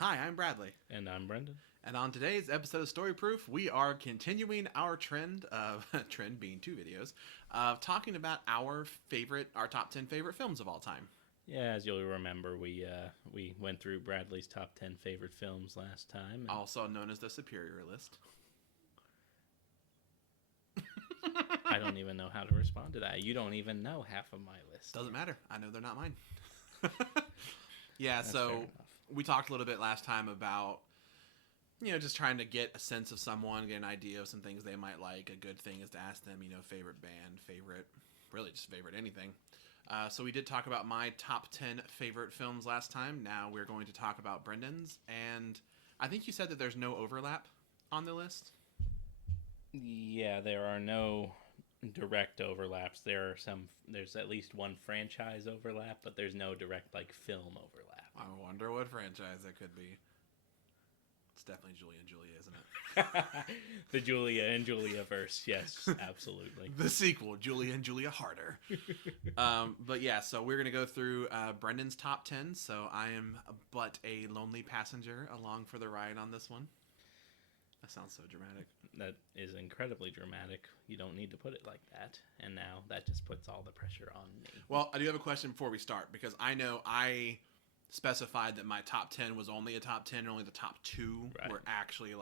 Hi, I'm Bradley. And I'm Brendon. And on today's episode of Story Proof, we are continuing our trend of, trend being two videos, of talking about our top 10 favorite films of all time. Yeah, as you'll remember, we went through Bradley's top 10 favorite films last time. Also known as the Superior List. I don't even know how to respond to that. You don't even know half of my list. Doesn't matter. I know they're not mine. Yeah, That's so we talked a little bit last time about, just trying to get a sense of someone, get an idea of some things they might like. A good thing is to ask them, favorite band, really just favorite anything. So we did talk about my top 10 favorite films last time. Now we're going to talk about Brendon's. And I think you said that there's no overlap on the list. Yeah, there are no direct overlaps. There's at least one franchise overlap, but there's no direct, film overlap. I wonder what franchise that could be. It's definitely Julia and Julia, isn't it? The Julia and Julia verse, yes, absolutely. The sequel, Julia and Julia Harder. But yeah, so we're going to go through Brendon's top 10. So I am but a lonely passenger along for the ride on this one. That sounds so dramatic. That is incredibly dramatic. You don't need to put it like that. And now that just puts all the pressure on me. Well, I do have a question before we start, because I know I specified that my top 10 was only a top 10 and only the top 2 were actually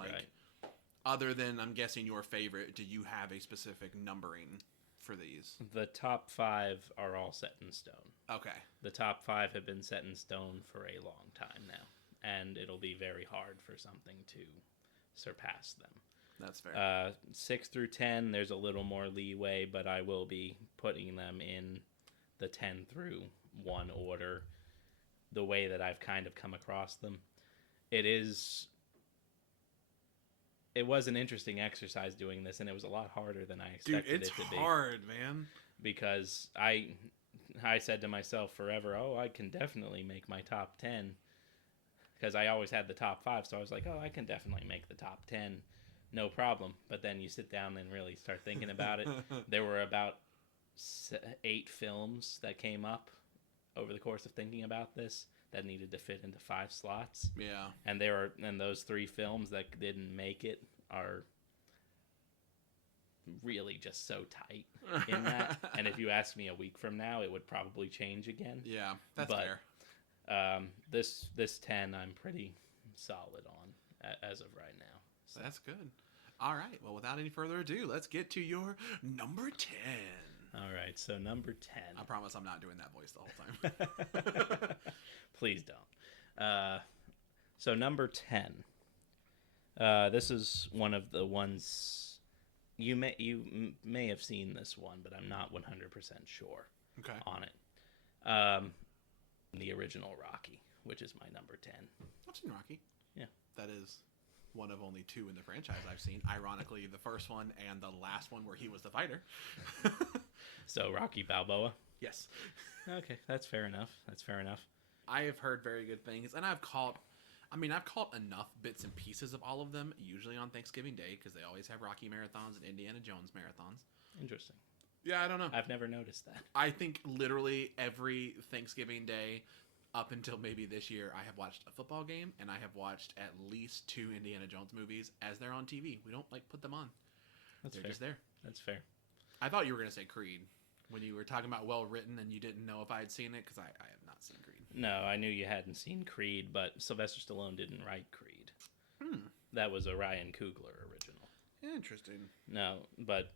other than, I'm guessing, your favorite. Do you have a specific numbering for these? The top 5 are all set in stone. Okay. The top 5 have been set in stone for a long time now, and it'll be very hard for something to surpass them. That's fair. 6 through 10, there's a little more leeway, but I will be putting them in the 10 through 1 order, the way that I've kind of come across them. It was an interesting exercise doing this, and it was a lot harder than I expected it to be. Dude, it's hard, man. Because I said to myself forever, I can definitely make my top 10. Because I always had the top 5, so I was like, I can definitely make the top 10. No problem. But then you sit down and really start thinking about it. There were about 8 films that came up over the course of thinking about this that needed to fit into 5 slots. Yeah. And those 3 films that didn't make it are really just so tight in that. And if you ask me a week from now, it would probably change again. Yeah, that's fair. This 10 I'm pretty solid on as of right now. So. That's good. All right. Well, without any further ado, let's get to your number 10. All right. So number 10. I promise I'm not doing that voice the whole time. Please don't. So number 10. This is one of the ones you may have seen this one, but I'm not 100% sure on it. The original Rocky, which is my number 10. I've seen Rocky. Yeah. That is one of only 2 in the franchise I've seen. Ironically, the first one and the last one where he was the fighter. So Rocky Balboa? Yes. Okay, that's fair enough. I have heard very good things, and I've caught enough bits and pieces of all of them, usually on Thanksgiving Day, because they always have Rocky marathons and Indiana Jones marathons. Interesting. Yeah, I don't know. I've never noticed that. I think literally every Thanksgiving Day up until maybe this year, I have watched a football game, and I have watched at least 2 Indiana Jones movies as they're on TV. We don't put them on. They're just there. That's fair. I thought you were going to say Creed when you were talking about well written and you didn't know if I had seen it, because I have not seen Creed. No, I knew you hadn't seen Creed, but Sylvester Stallone didn't write Creed. That was a Ryan Coogler original. Interesting. No, but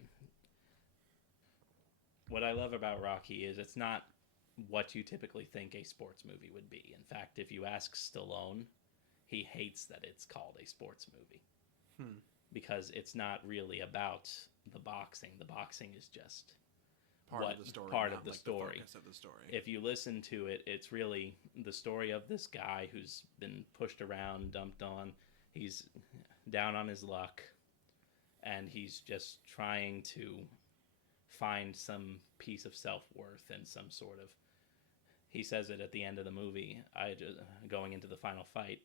what I love about Rocky is it's not what you typically think a sports movie would be. In fact, if you ask Stallone, he hates that it's called a sports movie. Because it's not really about the boxing. The boxing is just part of the story. The focus of the story. If you listen to it, it's really the story of this guy who's been pushed around, dumped on. He's down on his luck, and he's just trying to find some piece of self-worth and some sort of... He says it at the end of the movie, going into the final fight,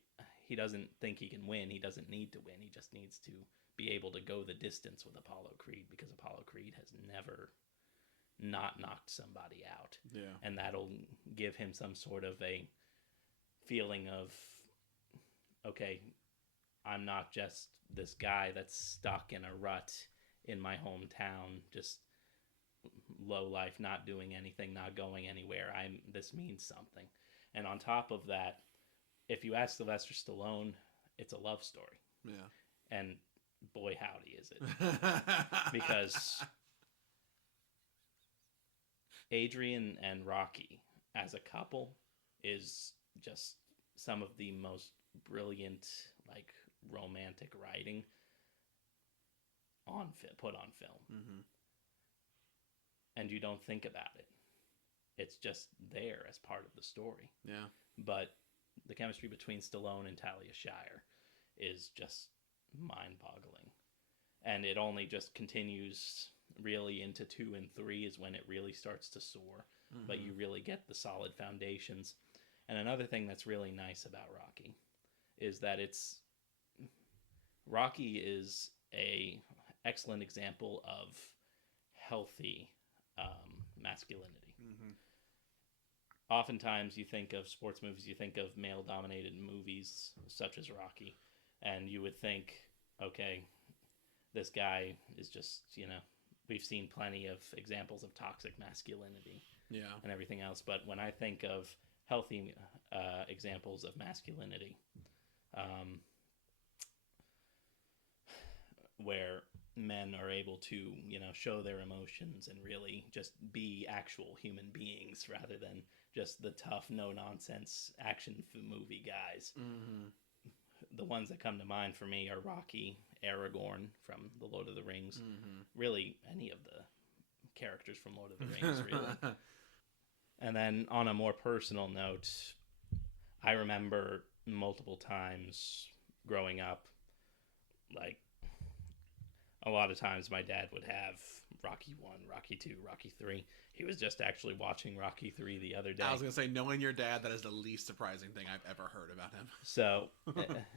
he doesn't think he can win. He doesn't need to win. He just needs to be able to go the distance with Apollo Creed, because Apollo Creed has never not knocked somebody out. Yeah. And that'll give him some sort of a feeling of okay, I'm not just this guy that's stuck in a rut in my hometown, just low life, not doing anything, not going anywhere. This means something. And on top of that, if you ask Sylvester Stallone, it's a love story. Yeah. And boy howdy is it. Because Adrian and Rocky as a couple is just some of the most brilliant, like, romantic writing put on film. Mm-hmm. And you don't think about it. It's just there as part of the story. Yeah. But the chemistry between Stallone and Talia Shire is just mind-boggling. And it only just continues really into 2 and 3 is when it really starts to soar. Mm-hmm. But you really get the solid foundations. And another thing that's really nice about Rocky is that Rocky is a excellent example of healthy masculinity. Mm-hmm. Oftentimes you think of sports movies, you think of male-dominated movies such as Rocky, and you would think, okay, this guy is just, we've seen plenty of examples of toxic masculinity, and everything else. But when I think of healthy examples of masculinity, where men are able to, show their emotions and really just be actual human beings rather than just the tough, no-nonsense action movie guys. Mm-hmm. The ones that come to mind for me are Rocky, Aragorn from The Lord of the Rings, really any of the characters from Lord of the Rings, really. And then on a more personal note, I remember multiple times growing up, like, a lot of times my dad would have Rocky 1, Rocky 2, Rocky 3. He was just actually watching Rocky 3 the other day. I was going to say, knowing your dad, that is the least surprising thing I've ever heard about him. So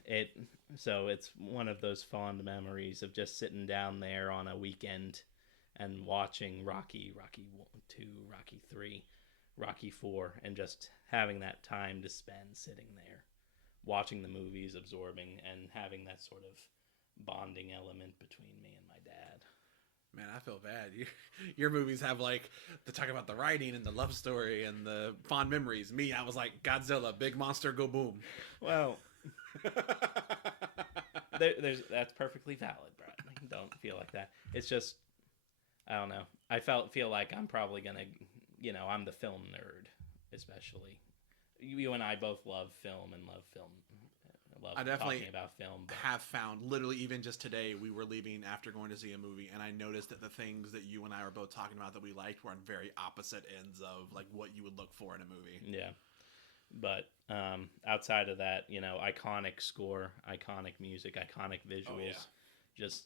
it's one of those fond memories of just sitting down there on a weekend and watching Rocky 2, Rocky 3, Rocky 4, and just having that time to spend sitting there, watching the movies, absorbing, and having that sort of bonding element between me and my dad. Man, I feel bad. Your movies have, like, the talk about the writing and the love story and the fond memories. Me, I was like, Godzilla, big monster, go boom. Well, that's perfectly valid, Brad. Don't feel like that. It's just, I don't know. I feel like I'm probably gonna, I'm the film nerd, especially. You and I both love film and love film. I definitely talking about film. Have found, literally even just today, we were leaving after going to see a movie, and I noticed that the things that you and I were both talking about that we liked were on very opposite ends of, like, what you would look for in a movie. Yeah. But outside of that, iconic score, iconic music, iconic visuals, just,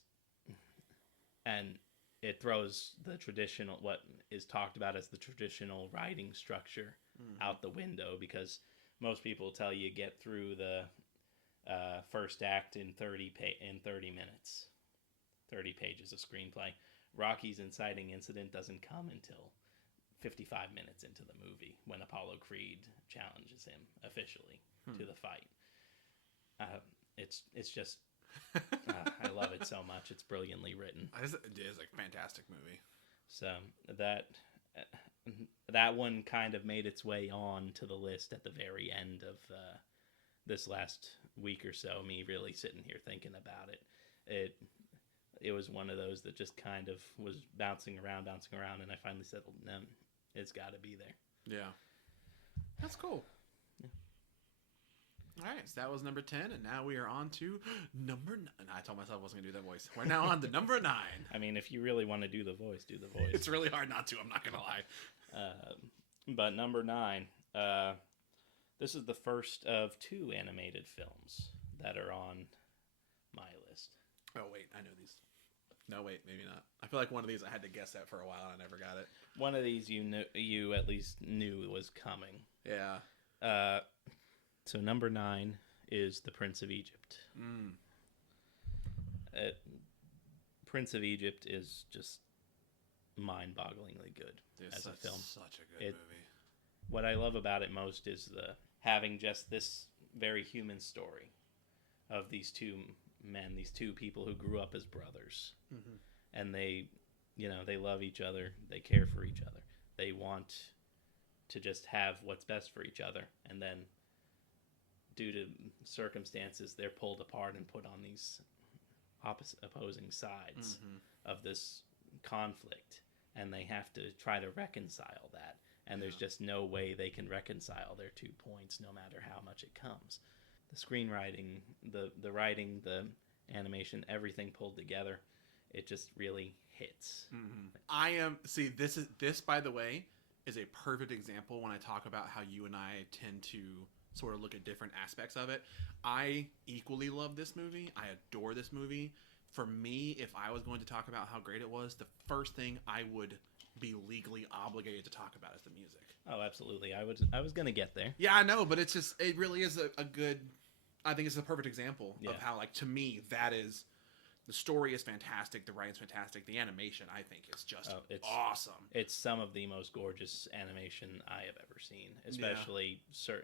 and it throws the traditional, what is talked about as the traditional writing structure out the window, because most people tell you get through the first act in 30 minutes, 30 pages of screenplay. Rocky's inciting incident doesn't come until 55 minutes into the movie when Apollo Creed challenges him officially to the fight. It's just I love it so much. It's brilliantly written. It is a fantastic movie. So that one kind of made its way on to the list at the very end of this last week or so, me really sitting here thinking about it. It was one of those that just kind of was bouncing around, and I finally said, no, it's got to be there. Yeah. That's cool. Yeah. All right, so that was number 10, and now we are on to number 9. I told myself I wasn't going to do that voice. We're now on to number 9. I mean, if you really want to do the voice, do the voice. It's really hard not to, I'm not going to lie. But number 9, this is the first of 2 animated films that are on my list. Oh, wait, I know these. No, wait, maybe not. I feel like one of these I had to guess at for a while and I never got it. One of these you at least knew was coming. Yeah. So number 9 is The Prince of Egypt. Prince of Egypt is just mind-bogglingly good as a film. Such a good movie. What I love about it most is having just this very human story of these two men, these two people who grew up as brothers, Mm-hmm. and they love each other, they care for each other, they want to just have what's best for each other, and then due to circumstances they're pulled apart and put on these opposing sides of this conflict, and they have to try to reconcile that, and there's just no way they can reconcile their 2 points no matter how much it comes. The screenwriting, the writing, the animation, everything pulled together, it just really hits. This by the way is a perfect example when I talk about how you and I tend to sort of look at different aspects of it. I equally love this movie. I adore this movie. For me, if I was going to talk about how great it was, the first thing I would be legally obligated to talk about is the music. Oh, absolutely. I was going to get there. Yeah, I know, but it really is a good, I think it's a perfect example of how, like, to me, that is, the story is fantastic, the writing's fantastic, the animation, I think, is just awesome. It's some of the most gorgeous animation I have ever seen, especially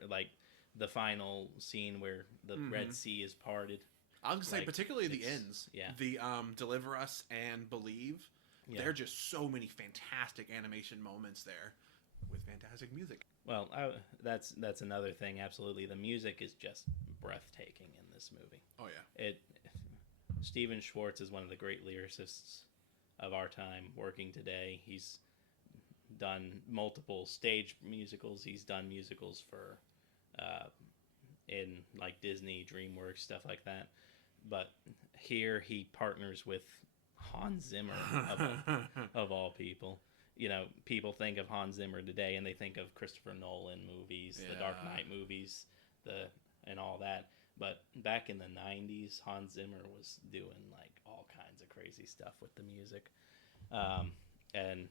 like the final scene where the Red Sea is parted. I was going to say, particularly the ends. Yeah. The Deliver Us and Believe. Yeah. There are just so many fantastic animation moments there with fantastic music. Well, that's another thing. Absolutely, the music is just breathtaking in this movie. Oh yeah. Steven Schwartz is one of the great lyricists of our time working today. He's done multiple stage musicals. He's done musicals for in like Disney, DreamWorks, stuff like that. But here he partners with Hans Zimmer of all people. You know, people think of Hans Zimmer today and they think of Christopher Nolan movies, the Dark Knight movies, and all that. But back in the 90s, Hans Zimmer was doing like all kinds of crazy stuff with the music. And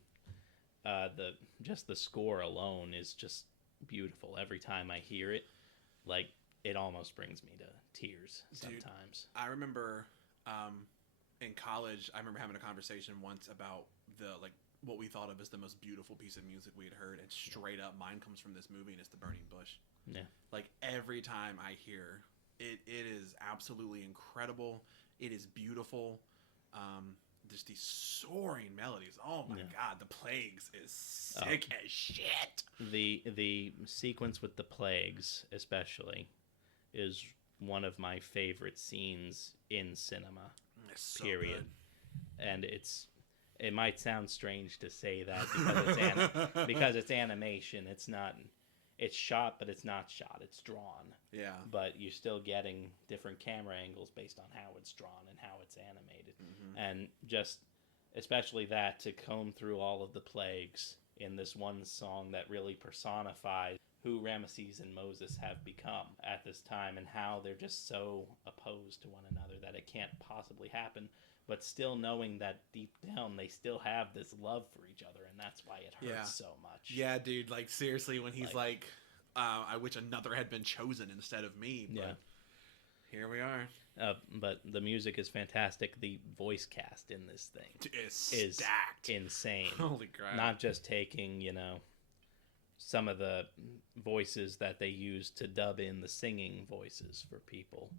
the score alone is just beautiful. Every time I hear it, like, it almost brings me to tears sometimes. Dude, I remember in college, I remember having a conversation once about what we thought of as the most beautiful piece of music we had heard, and straight up mine comes from this movie, and it's The Burning Bush. Yeah. Like, every time I hear it is absolutely incredible. It is beautiful. Just these soaring melodies. Oh my god, the Plagues is sick as shit. The sequence with the Plagues, especially, is one of my favorite scenes in cinema. It's so period. Good. And it might sound strange to say that because it's animation. It's shot, but it's not shot. It's drawn. Yeah. But you're still getting different camera angles based on how it's drawn and how it's animated. Mm-hmm. And just especially that, to comb through all of the plagues in this one song that really personifies who Ramesses and Moses have become at this time, and how they're just so opposed to one another that it can't possibly happen, but still knowing that deep down they still have this love for each other, and that's why it hurts so much. Yeah, dude, like, seriously, when he's like I wish another had been chosen instead of me, but here we are. But the music is fantastic. The voice cast in this thing is stacked. Insane. Holy crap. Not just taking, some of the voices that they use to dub in the singing voices for people,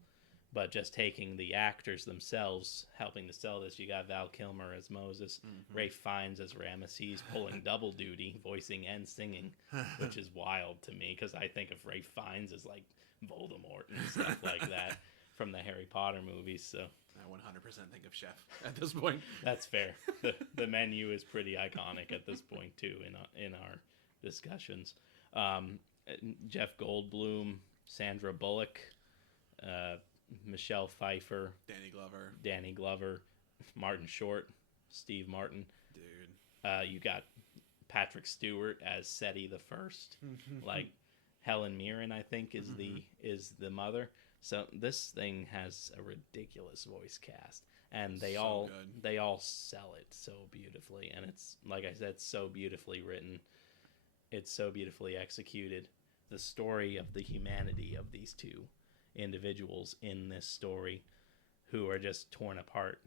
but just taking the actors themselves, helping to sell this. You got Val Kilmer as Moses, Ralph Fiennes as Ramesses, pulling double duty, voicing and singing, which is wild to me because I think of Ralph Fiennes as like Voldemort and stuff like that from the Harry Potter movies. So I 100% think of Chef at this point. That's fair. The menu is pretty iconic at this point too in our discussions. Jeff Goldblum, Sandra Bullock, Michelle Pfeiffer, Danny Glover, Martin Short, Steve Martin. Dude. You got Patrick Stewart as Seti the First. Like Helen Mirren, I think, is the mother. So this thing has a ridiculous voice cast, and they all sell it so beautifully. And it's, like I said, so beautifully written. It's so beautifully executed. The story of the humanity of these two individuals in this story, who are just torn apart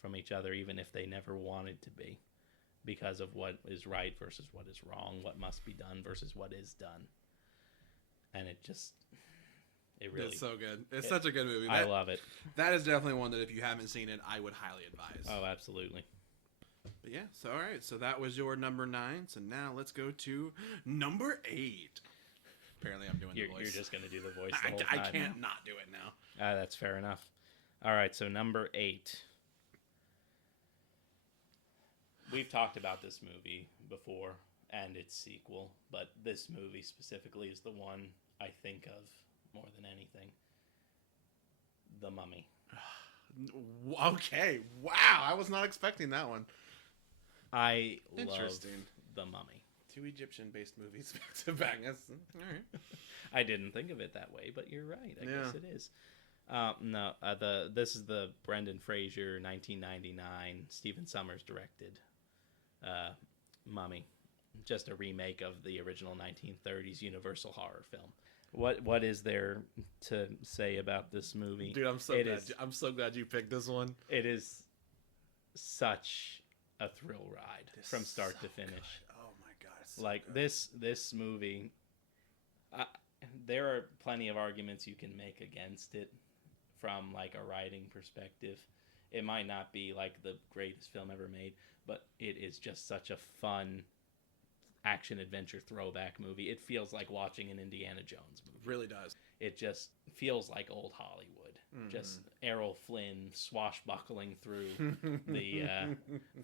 from each other, even if they never wanted to be, because of what is right versus what is wrong, what must be done versus what is done. And It really, It's so good. It's such a good movie. I love it. That is definitely one that if you haven't seen it, I would highly advise. Oh, absolutely. But yeah, so all right, so that was your number 9. So now let's go to number 8. Apparently, I'm doing the voice. You're just gonna do the voice the whole time. I can't not do it now. That's fair enough. All right, so number 8. We've talked about this movie before and its sequel, but this movie specifically is the one I think of more than anything. The Mummy. Okay, wow, I was not expecting that one. I love Interesting. The Mummy. 2 Egyptian-based movies back to back. All right. I didn't think of it that way, but you're right. I guess it is. This is the Brendan Fraser 1999 Stephen Sommers directed Mummy, just a remake of the original 1930s Universal horror film. What is there to say about this movie? Dude, I'm so glad you picked this one. It is such a thrill ride from start to finish. Good. Oh my god. So like good. this movie, there are plenty of arguments you can make against it from like a writing perspective. It might not be like the greatest film ever made, but it is just such a fun action adventure throwback movie. It feels like watching an Indiana Jones movie. It really does. It just feels like old Hollywood. Mm-hmm. Just Errol Flynn swashbuckling through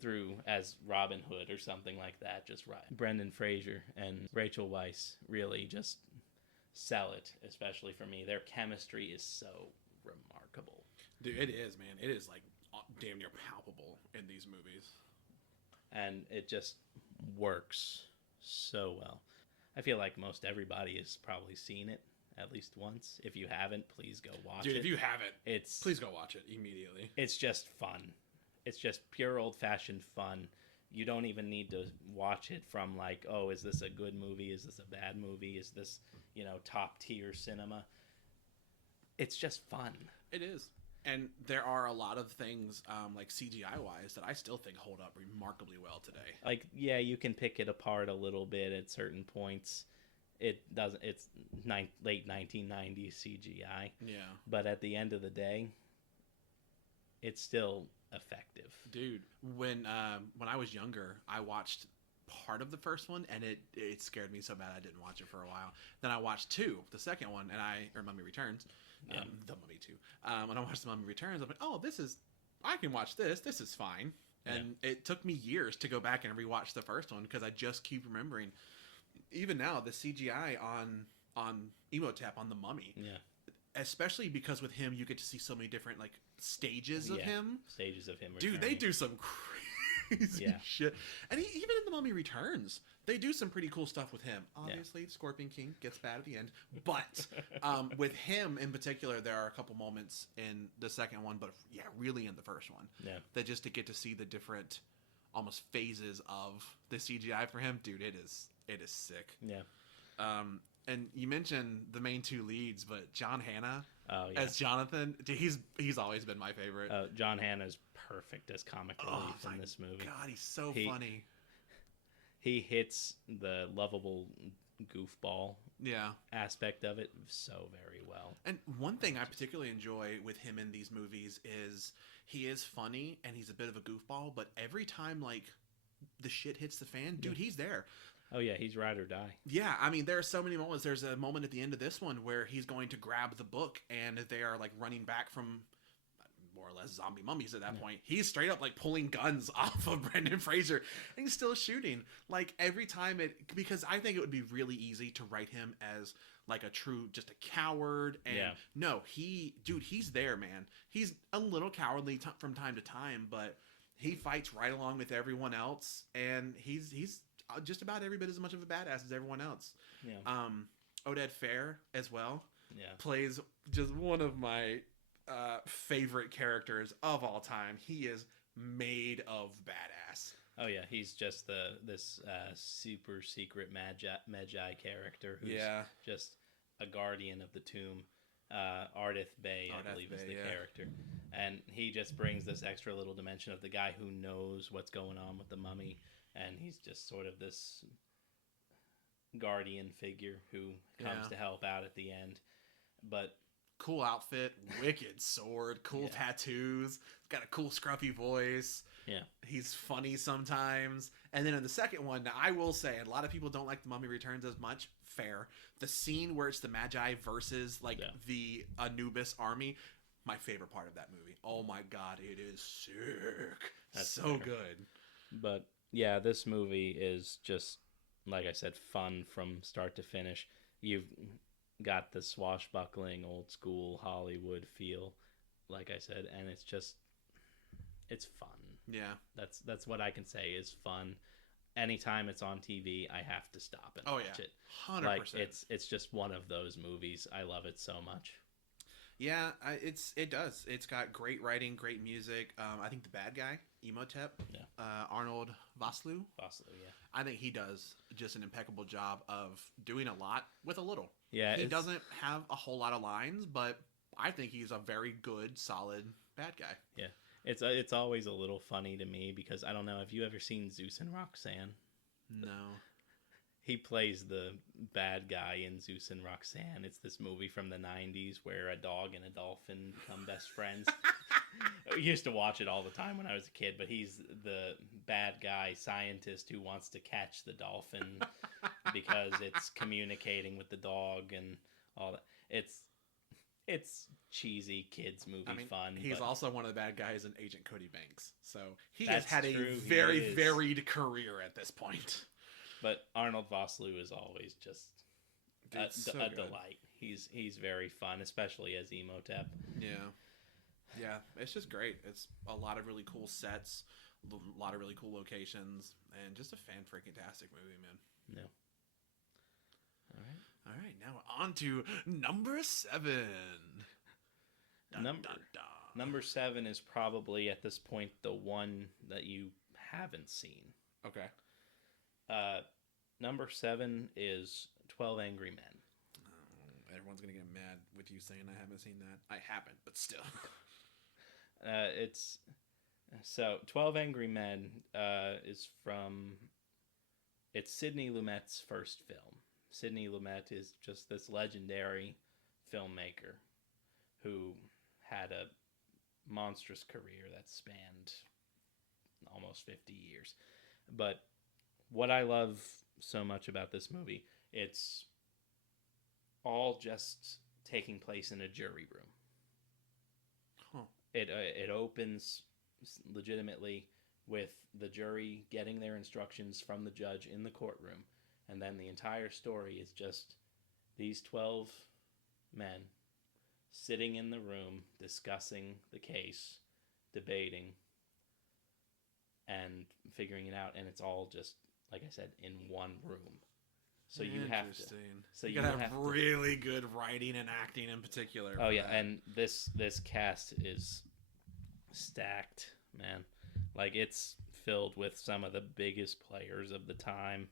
through as Robin Hood or something like that. Just right. Brendan Fraser and Rachel Weisz really just sell it, especially for me. Their chemistry is so remarkable. Dude, it is, man. It is like damn near palpable in these movies. And it just works so well. I feel like most everybody has probably seen it at least once. If you haven't, please go watch it. Dude, if you haven't, please go watch it immediately. It's just fun. It's just pure old-fashioned fun. You don't even need to watch it from like, oh, is this a good movie? Is this a bad movie? Is this, top-tier cinema? It's just fun. It is. And there are a lot of things, like CGI-wise, that I still think hold up remarkably well today. Like, yeah, you can pick it apart a little bit at certain points. It doesn't. It's late 1990s CGI. Yeah. But at the end of the day, it's still effective. Dude, when I was younger, I watched part of the first one, and it scared me so bad I didn't watch it for a while. Then I watched 2, the second one, or Mummy Returns. Yeah. The Mummy 2. When I watched The Mummy Returns, I'm like, oh, I can watch this. This is fine. And it took me years to go back and rewatch the first one because I just keep remembering. Even now, the CGI on Emotep on the Mummy. Yeah. Especially because with him, you get to see so many different like stages of him. Stages of him. Dude, they do some crazy shit. And even in The Mummy Returns, they do some pretty cool stuff with him. Obviously, Scorpion King gets bad at the end. But with him in particular, there are a couple moments in the second one, but really in the first one. Yeah. That just to get to see the different almost phases of the CGI for him, dude, it is sick. Yeah. And you mentioned the main 2 leads, but John Hannah as Jonathan, dude, he's always been my favorite. John Hannah's perfect as comic relief in this movie. God, he's so funny. He hits the lovable goofball aspect of it so very well. And one thing I particularly enjoy with him in these movies is he is funny and he's a bit of a goofball, but every time like the shit hits the fan, dude, he's there. Oh yeah, he's ride or die. Yeah, I mean, there are so many moments. There's a moment at the end of this one where he's going to grab the book and they are like running back from more or less zombie mummies at that point. He's straight up like pulling guns off of Brendan Fraser and he's still shooting. Like every time because I think it would be really easy to write him as like just a coward. And no, he's there, man. He's a little cowardly from time to time, but he fights right along with everyone else. And he's just about every bit as much of a badass as everyone else. Yeah. Oded Fair as well. Yeah. Plays just one of my favorite characters of all time. He is made of badass. Oh yeah, he's just this super secret magi character who's just a guardian of the tomb. Ardith Bay, I believe, is the character. And he just brings this extra little dimension of the guy who knows what's going on with the mummy. And he's just sort of this guardian figure who comes to help out at the end. But cool outfit, wicked sword, cool tattoos, got a cool scruffy voice. Yeah. He's funny sometimes. And then in the second one, now I will say, a lot of people don't like The Mummy Returns as much. Fair. The scene where it's the Magi versus the Anubis army, my favorite part of that movie. Oh my god, it is sick. That's so good. But yeah, this movie is just, like I said, fun from start to finish. You've got the swashbuckling, old school Hollywood feel, like I said, and it's fun. Yeah. That's what I can say is fun. Anytime it's on TV, I have to stop and watch it. 100%. Like it's just one of those movies. I love it so much. Yeah, it does. It's got great writing, great music. I think the bad guy, Emotep, Arnold Vosloo. Yeah. I think he does just an impeccable job of doing a lot with a little. Yeah, he doesn't have a whole lot of lines, but I think he's a very good, solid bad guy. Yeah. It's always a little funny to me because I don't know, have you ever seen Zeus and Roxanne? No. He plays the bad guy in Zeus and Roxanne. It's this movie from the 90s where a dog and a dolphin become best friends. I used to watch it all the time when I was a kid, but he's the bad guy scientist who wants to catch the dolphin because it's communicating with the dog and all that. It's cheesy kids movie fun. He's also one of the bad guys in Agent Cody Banks. So he has had a very varied career at this point. But Arnold Vosloo is always just a delight. He's very fun, especially as Emotep. Yeah, it's just great. It's a lot of really cool sets, a lot of really cool locations, and just a fan-freaking-tastic movie, man. Yeah. All right, now on to number 7. Number 7 is probably at this point the one that you haven't seen. Okay. Number 7 is 12 Angry Men. Oh, everyone's gonna get mad with you saying I haven't seen that. I haven't, but still. It's 12 Angry Men is from. It's Sidney Lumet's first film. Sidney Lumet is just this legendary filmmaker who had a monstrous career that spanned almost 50 years. But what I love so much about this movie, it's all just taking place in a jury room. Huh. It opens legitimately with the jury getting their instructions from the judge in the courtroom. And then the entire story is just these 12 men sitting in the room, discussing the case, debating, and figuring it out. And it's all just, like I said, in one room. So you have to. So you gotta have really good writing and acting in particular. Oh yeah, and this cast is stacked, man. Like it's filled with some of the biggest players of the time.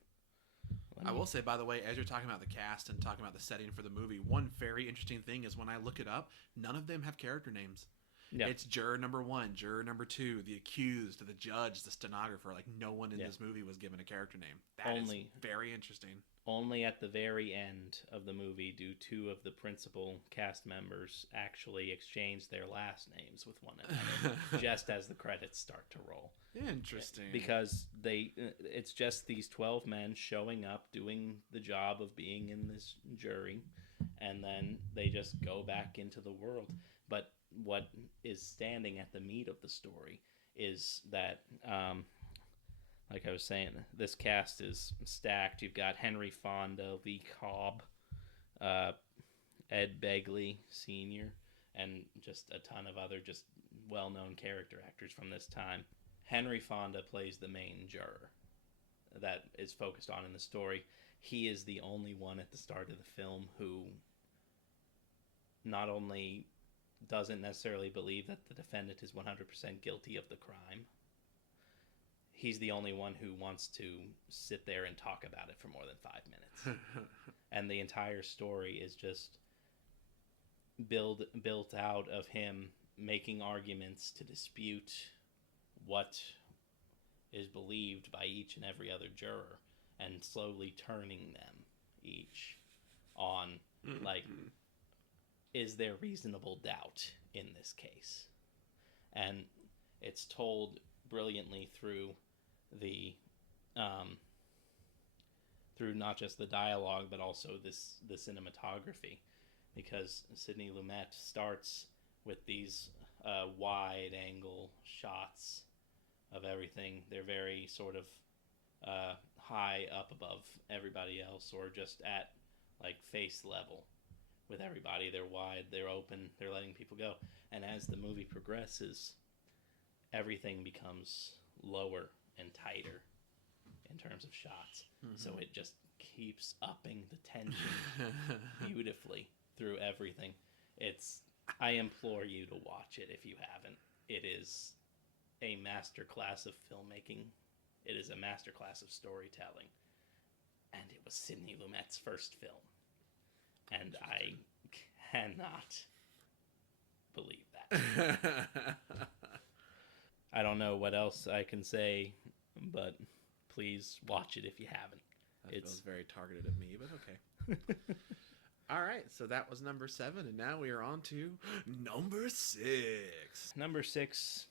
I will say, by the way, as you're talking about the cast and talking about the setting for the movie, one very interesting thing is when I look it up, none of them have character names. Yeah. It's juror number 1, juror number 2, the accused, the judge, the stenographer. Like, no one in this movie was given a character name. That is very interesting. Only at the very end of the movie do 2 of the principal cast members actually exchange their last names with one another, just as the credits start to roll. Interesting. Because it's just these 12 men showing up, doing the job of being in this jury, and then they just go back into the world. But what is standing at the meat of the story is that, like I was saying, this cast is stacked. You've got Henry Fonda, Lee Cobb, Ed Begley Sr., and just a ton of other just well-known character actors from this time. Henry Fonda plays the main juror that is focused on in the story. He is the only one at the start of the film who not only doesn't necessarily believe that the defendant is 100% guilty of the crime, he's the only one who wants to sit there and talk about it for more than 5 minutes. And the entire story is just built out of him making arguments to dispute what is believed by each and every other juror and slowly turning them each on like is there reasonable doubt in this case? And it's told brilliantly through the through not just the dialogue but also the cinematography, because Sidney Lumet starts with these wide angle shots of everything. They're very sort of high up above everybody else, or just at like face level with everybody. They're wide, they're open, they're letting people go. And as the movie progresses, everything becomes lower and tighter in terms of shots. Mm-hmm. So it just keeps upping the tension beautifully through everything. I implore you to watch it if you haven't. It is a masterclass of filmmaking. It is a masterclass of storytelling. And it was Sidney Lumet's first film. And I cannot believe that. I don't know what else I can say, but please watch it if you haven't. That feels very targeted at me, but okay. All right, so that was number 7, and now we are on to number 6. Number 6,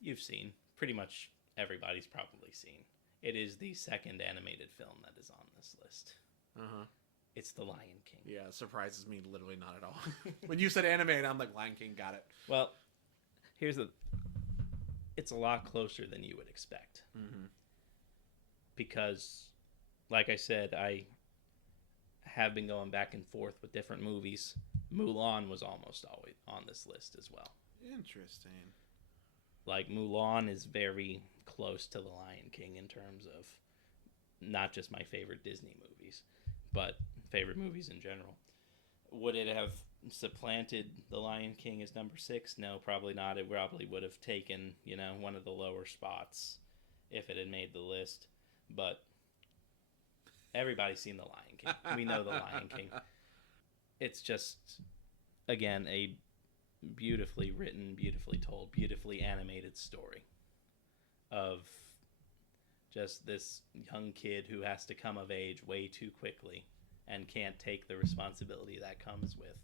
you've seen. Pretty much everybody's probably seen. It is the second animated film that is on this list. Uh-huh. It's The Lion King. Yeah, it surprises me literally not at all. When you said animated, I'm like, Lion King, got it. Well, it's a lot closer than you would expect. Mm-hmm. Because, like I said, I have been going back and forth with different movies. Mulan was almost always on this list as well. Interesting. Like, Mulan is very close to The Lion King in terms of not just my favorite Disney movies, but favorite movies in general. Would it have supplanted The Lion King as number 6? No, probably not. It probably would have taken, one of the lower spots if it had made the list. But everybody's seen The Lion King. We know The Lion King. It's just, again, a beautifully written, beautifully told, beautifully animated story of just this young kid who has to come of age way too quickly and can't take the responsibility that comes with.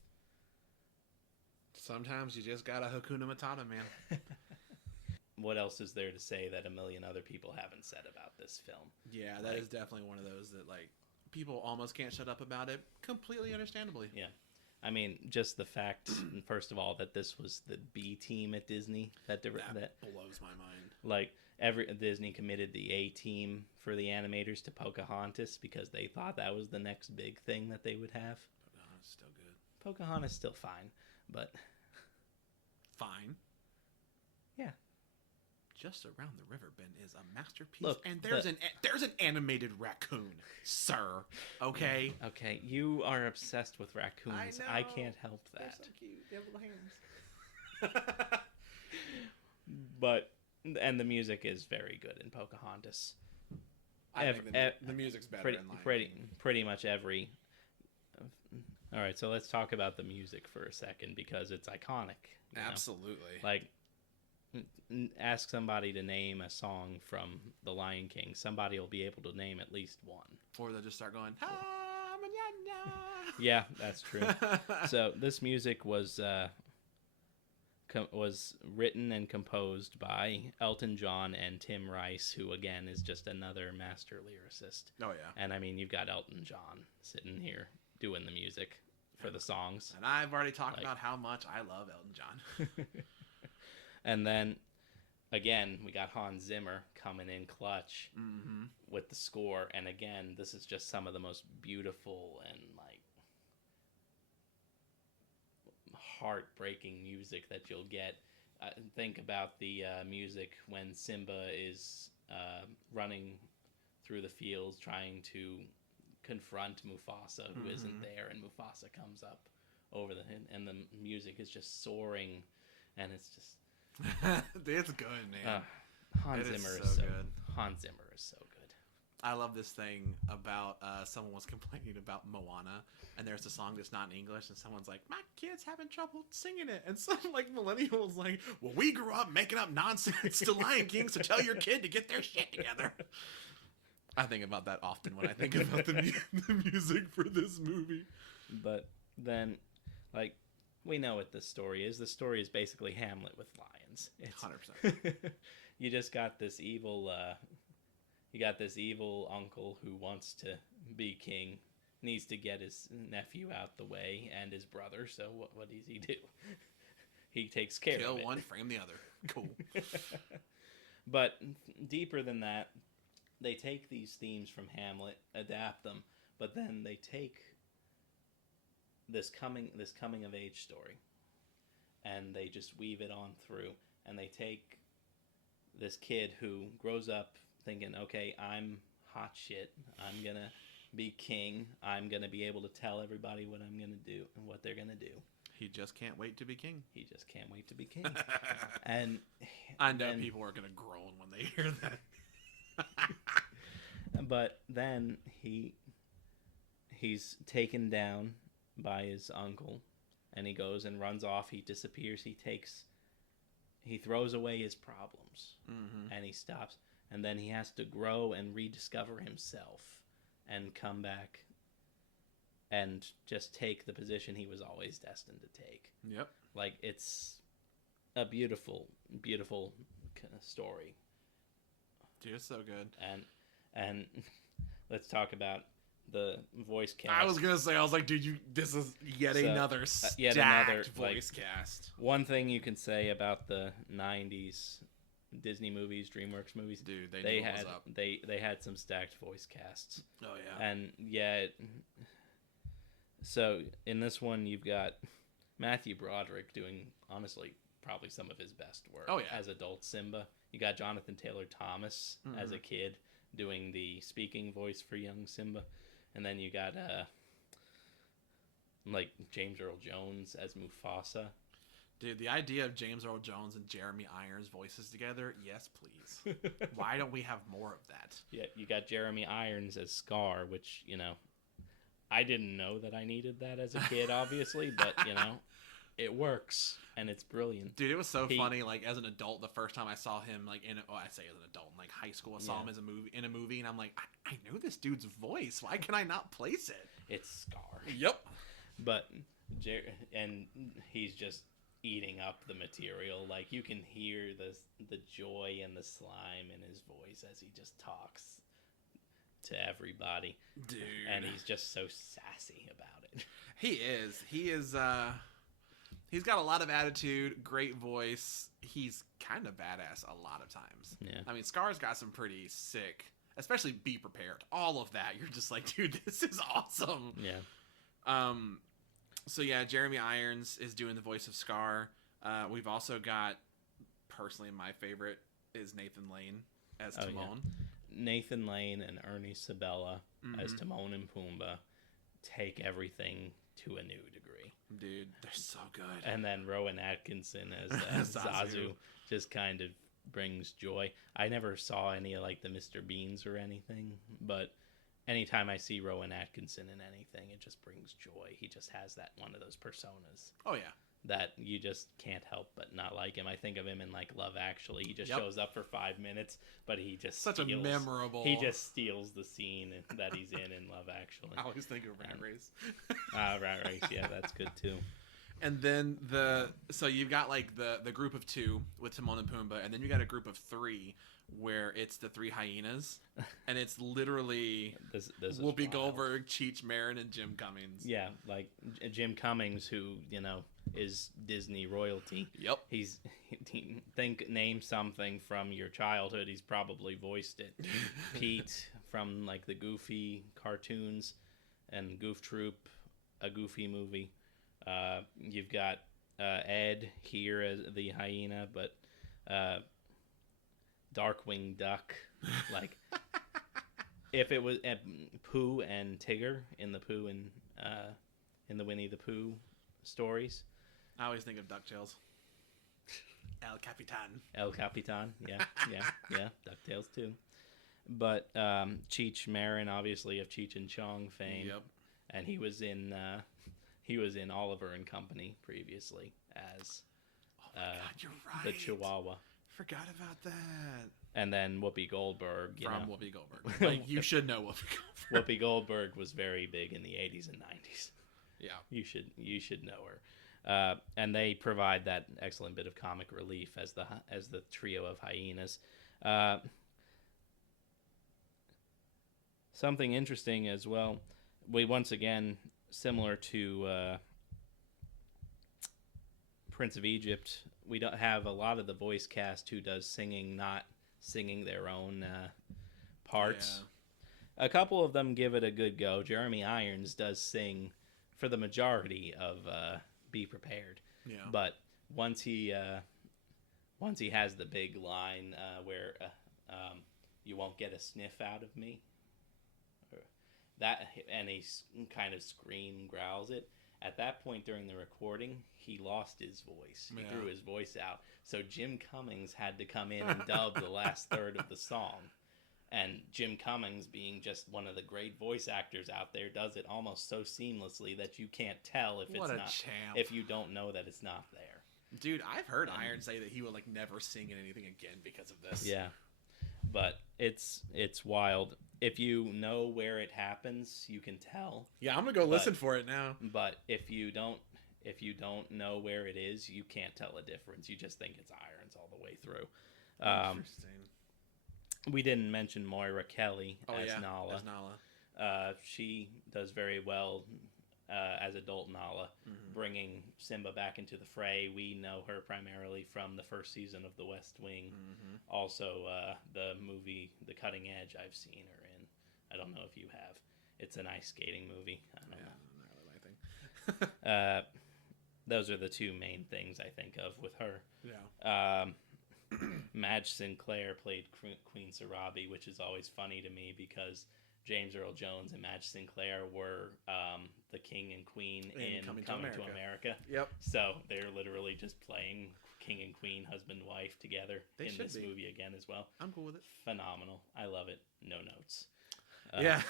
Sometimes you just gotta Hakuna Matata, man. What else is there to say that a million other people haven't said about this film? Yeah, that is definitely one of those that, like, people almost can't shut up about it, completely understandably. Yeah. I mean, just the fact, first of all, that this was the B team at Disney. That blows my mind. Like, Disney committed the A team for the animators to Pocahontas because they thought that was the next big thing that they would have. Pocahontas still good. Pocahontas still fine, but... Fine? Yeah. Just Around the River Bend is a masterpiece. Look, and there's an animated raccoon, sir. Okay? Okay, you are obsessed with raccoons. I can't help that. They're so cute. They have little hands. But, and the music is very good in Pocahontas. I think the music's better in Lion King. Pretty much every... All right, so let's talk about the music for a second because it's iconic. Absolutely. Like, ask somebody to name a song from The Lion King. Somebody will be able to name at least one. Or they'll just start going, ha, manana. Yeah, that's true. So this music was written and composed by Elton John and Tim Rice, who, again, is just another master lyricist. Oh, yeah. And, I mean, you've got Elton John sitting here doing the music for the songs. And I've already talked about how much I love Elton John. And then, again, we got Hans Zimmer coming in clutch with the score. And again, this is just some of the most beautiful and, like, heartbreaking music that you'll get. Think about the music when Simba is running through the fields trying to confront Mufasa, who isn't there, and Mufasa comes up over and the music is just soaring, and it's just... It's good, man. Hans Zimmer is so good. Hans Zimmer is so good. I love this thing about someone was complaining about Moana, and there's a song that's not in English, and someone's like, my kid's having trouble singing it, and some like millennial was like, well, we grew up making up nonsense to Lion King, so tell your kid to get their shit together. I think about that often when I think about the music for this movie. But then, like, we know what the story is. The story is basically Hamlet with lions. It's 100%. you just got this evil. You got this evil uncle who wants to be king. Needs to get his nephew out the way and his brother. So what does he do? He takes care of it. Kill one, frame the other. Cool. But deeper than that, they take these themes from Hamlet, adapt them, but then they take this coming of age story, and they just weave it on through, and they take this kid who grows up thinking, okay, I'm hot shit, I'm gonna be king, I'm gonna be able to tell everybody what I'm gonna do and what they're gonna do. He just can't wait to be king. He just can't wait to be king. And I know people are gonna groan when they hear that. But then he's taken down by his uncle, and he goes and runs off. He disappears. He throws away his problems, and he stops. And then he has to grow and rediscover himself and come back and just take the position he was always destined to take. Yep. Like, it's a beautiful, beautiful story. Dude, it's so good. And let's talk about the voice cast. I was gonna say, I was like, dude, this is yet another stacked voice cast. One thing you can say about the '90s Disney movies, DreamWorks movies, dude, they knew what was up. They had some stacked voice casts. Oh yeah. And yeah, so in this one you've got Matthew Broderick doing, honestly, probably some of his best work. Oh yeah. As adult Simba. You got Jonathan Taylor Thomas as a kid doing the speaking voice for young Simba. And then you got like James Earl Jones as Mufasa. Dude, the idea of James Earl Jones and Jeremy Irons voices together, yes, please. Why don't we have more of that? Yeah, you got Jeremy Irons as Scar, which, I didn't know that I needed that as a kid, obviously, but, it works, and it's brilliant. Dude, it was so funny, like, as an adult, the first time I saw him, like, I say as an adult, in, like, high school, I saw him as in a movie, and I'm like, I know this dude's voice. Why can I not place it? It's Scar. Yep. But, and he's just eating up the material. Like, you can hear the joy and the slime in his voice as he just talks to everybody. Dude. And he's just so sassy about it. He is. He's got a lot of attitude, great voice. He's kind of badass a lot of times. Yeah. I mean, Scar's got some pretty sick, especially Be Prepared. All of that. You're just like, dude, this is awesome. Yeah. So yeah, Jeremy Irons is doing the voice of Scar. We've also got, personally, my favorite is Nathan Lane as Timon. Yeah. Nathan Lane and Ernie Sabella as Timon and Pumbaa take everything to a new degree. Dude, they're so good. And then Rowan Atkinson as Zazu just kind of brings joy. I never saw any of, like, the Mr. Beans or anything, but anytime I see Rowan Atkinson in anything, it just brings joy. He just has that one of those personas. Oh, yeah. That you just can't help but not like him. I think of him in, like, Love Actually. He just shows up for 5 minutes, but he just a memorable... He just steals the scene that he's in Love Actually. I always think of Rat Race. Rat Race, yeah, that's good too. And then so you've got, like, the group of 2 with Timon and Pumbaa, and then you got a group of 3 where it's the 3 hyenas, and it's literally this Whoopi Goldberg, Cheech Marin, and Jim Cummings. Yeah, like Jim Cummings, who is Disney royalty. Yep. Name something from your childhood. He's probably voiced it. Pete from, like, the Goofy cartoons and Goof Troop, a Goofy movie. You've got Ed here as the hyena, but Darkwing Duck. Like, if it was Pooh and Tigger in the Pooh and in the Winnie the Pooh stories. I always think of DuckTales. El Capitan. El Capitan, yeah. DuckTales too. But Cheech Marin, obviously, of Cheech and Chong fame. Yep. And he was in Oliver and Company previously as God, you're right. the Chihuahua. Forgot about that. And then Whoopi Goldberg. Whoopi Goldberg. Like, you should know Whoopi Goldberg. Whoopi Goldberg was very big in the 80s and 90s. Yeah. You should know her. And they provide that excellent bit of comic relief as the trio of hyenas. Uh, Something interesting as well. We once again, similar to Prince of Egypt, we don't have a lot of the voice cast who does singing, not singing their own parts. A couple of them give it a good go. Jeremy Irons does sing for the majority of Be Prepared. Yeah. But once he has the big line where you won't get a sniff out of me, that, and he kind of growls it. At that point during the recording, he lost his voice. He threw his voice out. So Jim Cummings had to come in and dub the last third of the song. And Jim Cummings, being just one of the great voice actors out there, does it almost so seamlessly that you can't tell if it's not. Champ. If you don't know that it's not there. Dude, I've heard Iron say that he will never sing in anything again because of this. Yeah, but it's wild. If you know where it happens, you can tell. Yeah, I'm gonna go listen for it now. But if you don't know where it is, you can't tell a difference. You just think it's Irons all the way through. Interesting. We didn't mention Moira Kelly as Nala. As Nala. She does very well as adult Nala, bringing Simba back into the fray. We know her primarily from the first season of The West Wing. Also, the movie The Cutting Edge I've seen her in. I don't know if you have. It's an ice skating movie. I don't know. Not really my thing. Those are the two main things I think of with her. Yeah. Madge Sinclair played Queen Sarabi, which is always funny to me because James Earl Jones and Madge Sinclair were the king and queen in Coming to America. Yep. So they're literally just playing king and queen, husband, wife together in this movie again as well. I'm cool with it. Phenomenal. I love it. No notes. Yeah.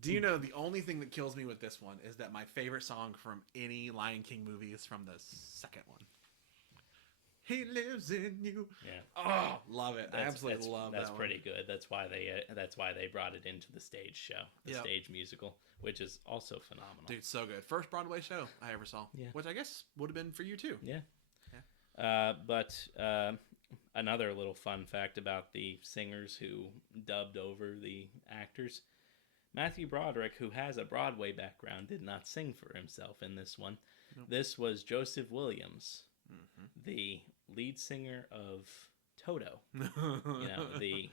Do you know the only thing that kills me with this one is that my favorite song from any Lion King movie is from the second one. He lives in you. Yeah. Oh, love it. I absolutely love that. That's pretty good. That's why they brought it into the stage show, the stage musical, which is also phenomenal. Dude, so good. First Broadway show I ever saw. Yeah. Which I guess would have been for you too. Yeah. Yeah. But another little fun fact about the singers who dubbed over the actors. Matthew Broderick, who has a Broadway background, did not sing for himself in this one. Nope. This was Joseph Williams, the lead singer of Toto. The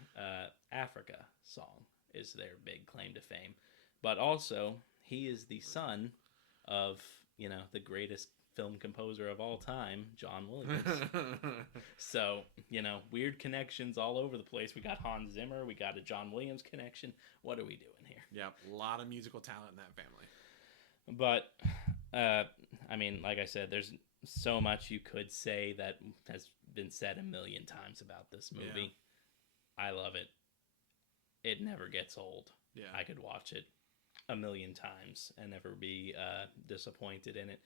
Africa song is their big claim to fame. But also, he is the son of, the greatest film composer of all time, John Williams. So, weird connections all over the place. We got Hans Zimmer, we got a John Williams connection. What are we doing here? Yep, a lot of musical talent in that family. But, like I said, there's so much you could say that has been said a million times about this movie. Yeah. I love it. It never gets old. Yeah. I could watch it a million times and never be disappointed in it.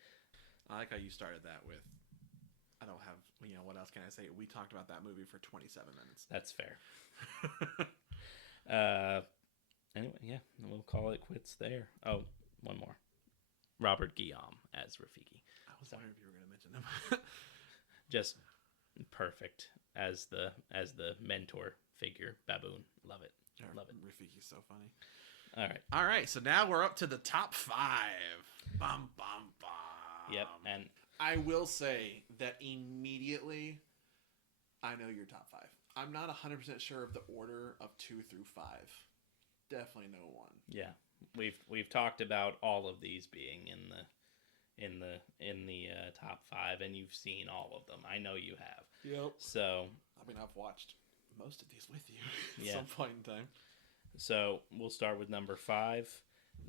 I like how you started that with, I don't have, what else can I say? We talked about that movie for 27 minutes. That's fair. Anyway, yeah, we'll call it quits there. Oh, one more. Robert Guillaume as Rafiki. I was wondering if you were going to mention him. Just perfect as the mentor figure. Baboon. Love it. Love it. Rafiki's so funny. All right. So now we're up to the top 5. Bum, bum, bum. Yep. And I will say that immediately I know your top 5. I'm not 100% sure of the order of 2 through 5. Definitely no 1. Yeah. We've talked about all of these being in the top 5, and you've seen all of them. I know you have. Yep. So I've watched most of these with you at some point in time. So we'll start with number 5.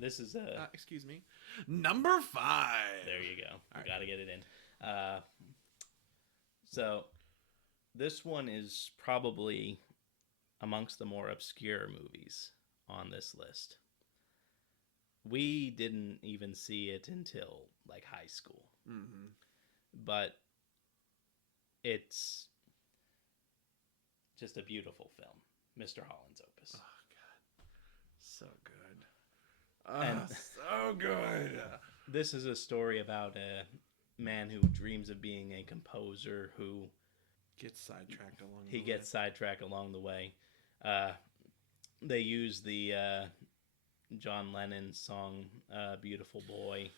This is excuse me, number 5. There you go. You got to get it in. So this one is probably amongst the more obscure movies on this list. We didn't even see it until high school. Mm-hmm. But it's just a beautiful film. Mr. Holland's Opus. Oh, God. So good. So good. this is a story about a man who dreams of being a composer who Gets sidetracked along he the way. gets sidetracked along the way. They use the John Lennon song "Beautiful Boy"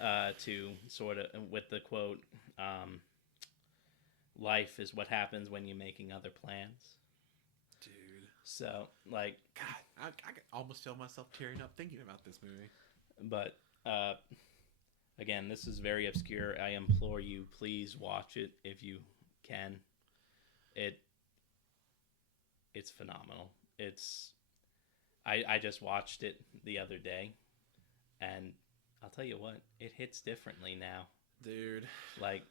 to sort of with the quote, "Life is what happens when you're making other plans." Dude. So, like, God, I can almost feel myself tearing up thinking about this movie. but again, this is very obscure. I implore you, please watch it if you can. It's phenomenal. I just watched it the other day, and I'll tell you what, it hits differently now. Dude. Like,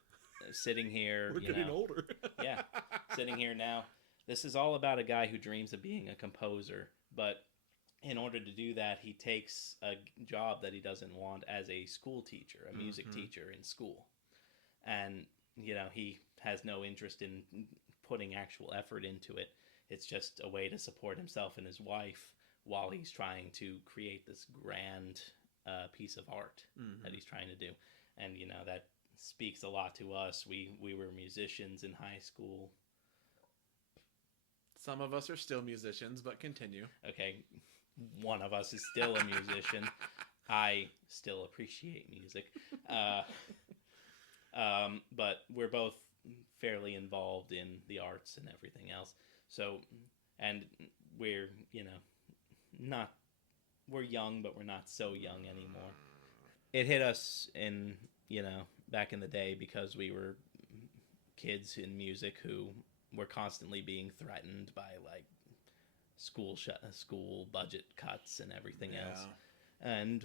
sitting here, We're getting older. Yeah, sitting here now. This is all about a guy who dreams of being a composer, but in order to do that, he takes a job that he doesn't want as a school teacher, a music teacher in school. And, he has no interest in putting actual effort into it. It's just a way to support himself and his wife while he's trying to create this grand piece of art that he's trying to do. And, that speaks a lot to us. We were musicians in high school. Some of us are still musicians, but continue. Okay, one of us is still a musician. I still appreciate music. But we're both fairly involved in the arts and everything else. So, and we're, we're young, but we're not so young anymore. It hit us in, back in the day because we were kids in music who were constantly being threatened by like school budget cuts and everything else. And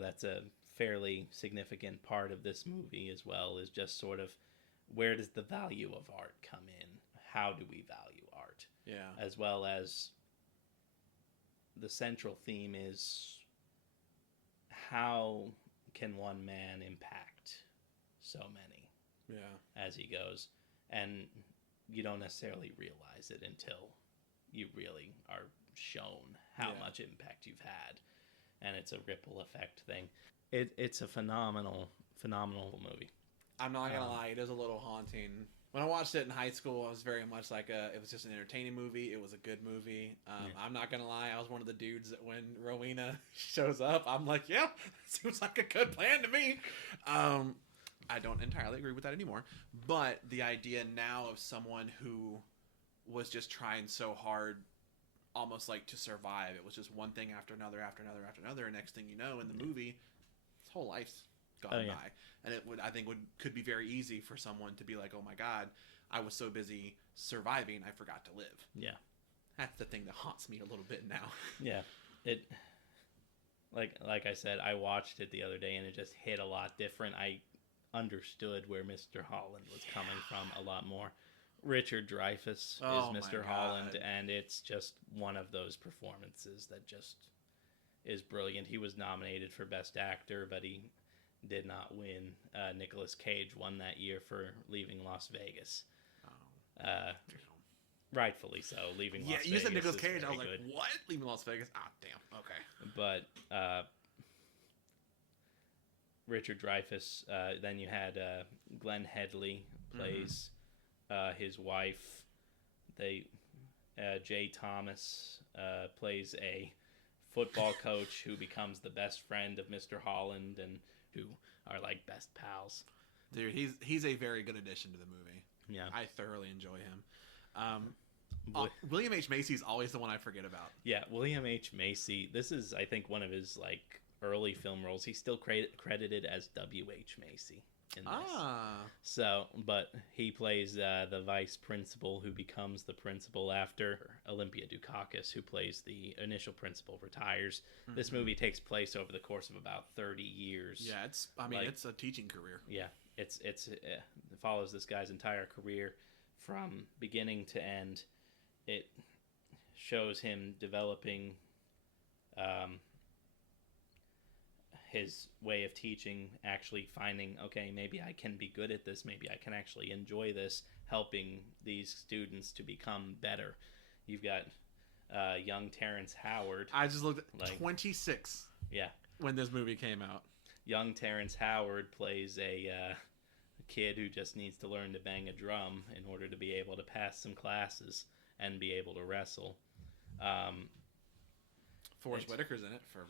that's a fairly significant part of this movie as well, is just sort of where does the value of art come in? How do we value art? Yeah. As well as the central theme is how can one man impact so many as he goes? And you don't necessarily realize it until you really are shown how much impact you've had. And it's a ripple effect thing. It's a phenomenal movie. I'm not gonna lie, it is a little haunting. When I watched it in high school, I was very much like it was just an entertaining movie. It was a good movie. I'm not gonna lie, I was one of the dudes that when Rowena shows up, I'm like, yeah, seems like a good plan to me. I don't entirely agree with that anymore. But the idea now of someone who was just trying so hard, almost like to survive. It was just one thing after another, after another, after another. And next thing you know, in the movie, his whole life's gone by. And could be very easy for someone to be like, oh my God, I was so busy surviving, I forgot to live. Yeah. That's the thing that haunts me a little bit now. Yeah. Like I said, I watched it the other day and it just hit a lot different. I understood where Mr. Holland was coming from a lot more. Richard Dreyfuss is Mr. Holland, and it's just one of those performances that just is brilliant. He was nominated for Best Actor, but he did not win. Nicolas Cage won that year for Leaving Las Vegas. Rightfully so. Leaving Las Vegas. Yeah, you said Nicolas Cage. I was good. like, what? Leaving Las Vegas? Ah, damn. Okay. But Richard Dreyfuss. Then you had Glenn Headley plays his wife. Jay Thomas plays a football coach who becomes the best friend of Mr. Holland and who are like best pals. Dude, he's a very good addition to the movie. Yeah. I thoroughly enjoy him. William H. Macy is always the one I forget about. Yeah, William H. Macy. This is, I think, one of his like early film roles. He's still credited as W.H. Macy in this. So, but he plays the vice principal who becomes the principal after Olympia Dukakis, who plays the initial principal, retires. This movie takes place over the course of about 30 years. Yeah, it's a teaching career. Yeah, it follows this guy's entire career from beginning to end. It shows him developing his way of teaching, actually finding, okay, maybe I can be good at this, maybe I can actually enjoy this, helping these students to become better. You've got young Terrence Howard. I just looked at 26. Yeah. when this movie came out. Young Terrence Howard plays a kid who just needs to learn to bang a drum in order to be able to pass some classes and be able to wrestle. Forrest Whitaker's in it for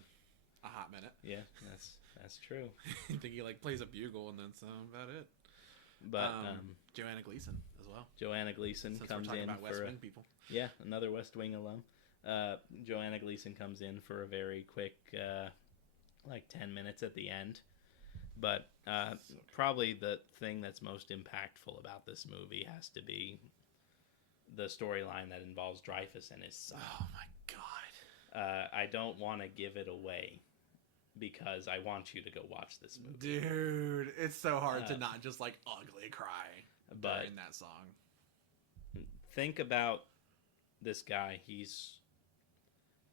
a hot minute. Yeah, that's true. I think he like plays a bugle and that's about it. But Joanna Gleason as well. Joanna Gleason Since comes we're talking in about West for Wing people. Yeah, another West Wing alum. Joanna Gleason comes in for a very quick, like 10 minutes at the end. But probably the thing that's most impactful about this movie has to be the storyline that involves Dreyfuss and his son. Oh my god. I don't want to give it away because I want you to go watch this movie. Dude, it's so hard to not just like ugly cry during that song. Think about this guy.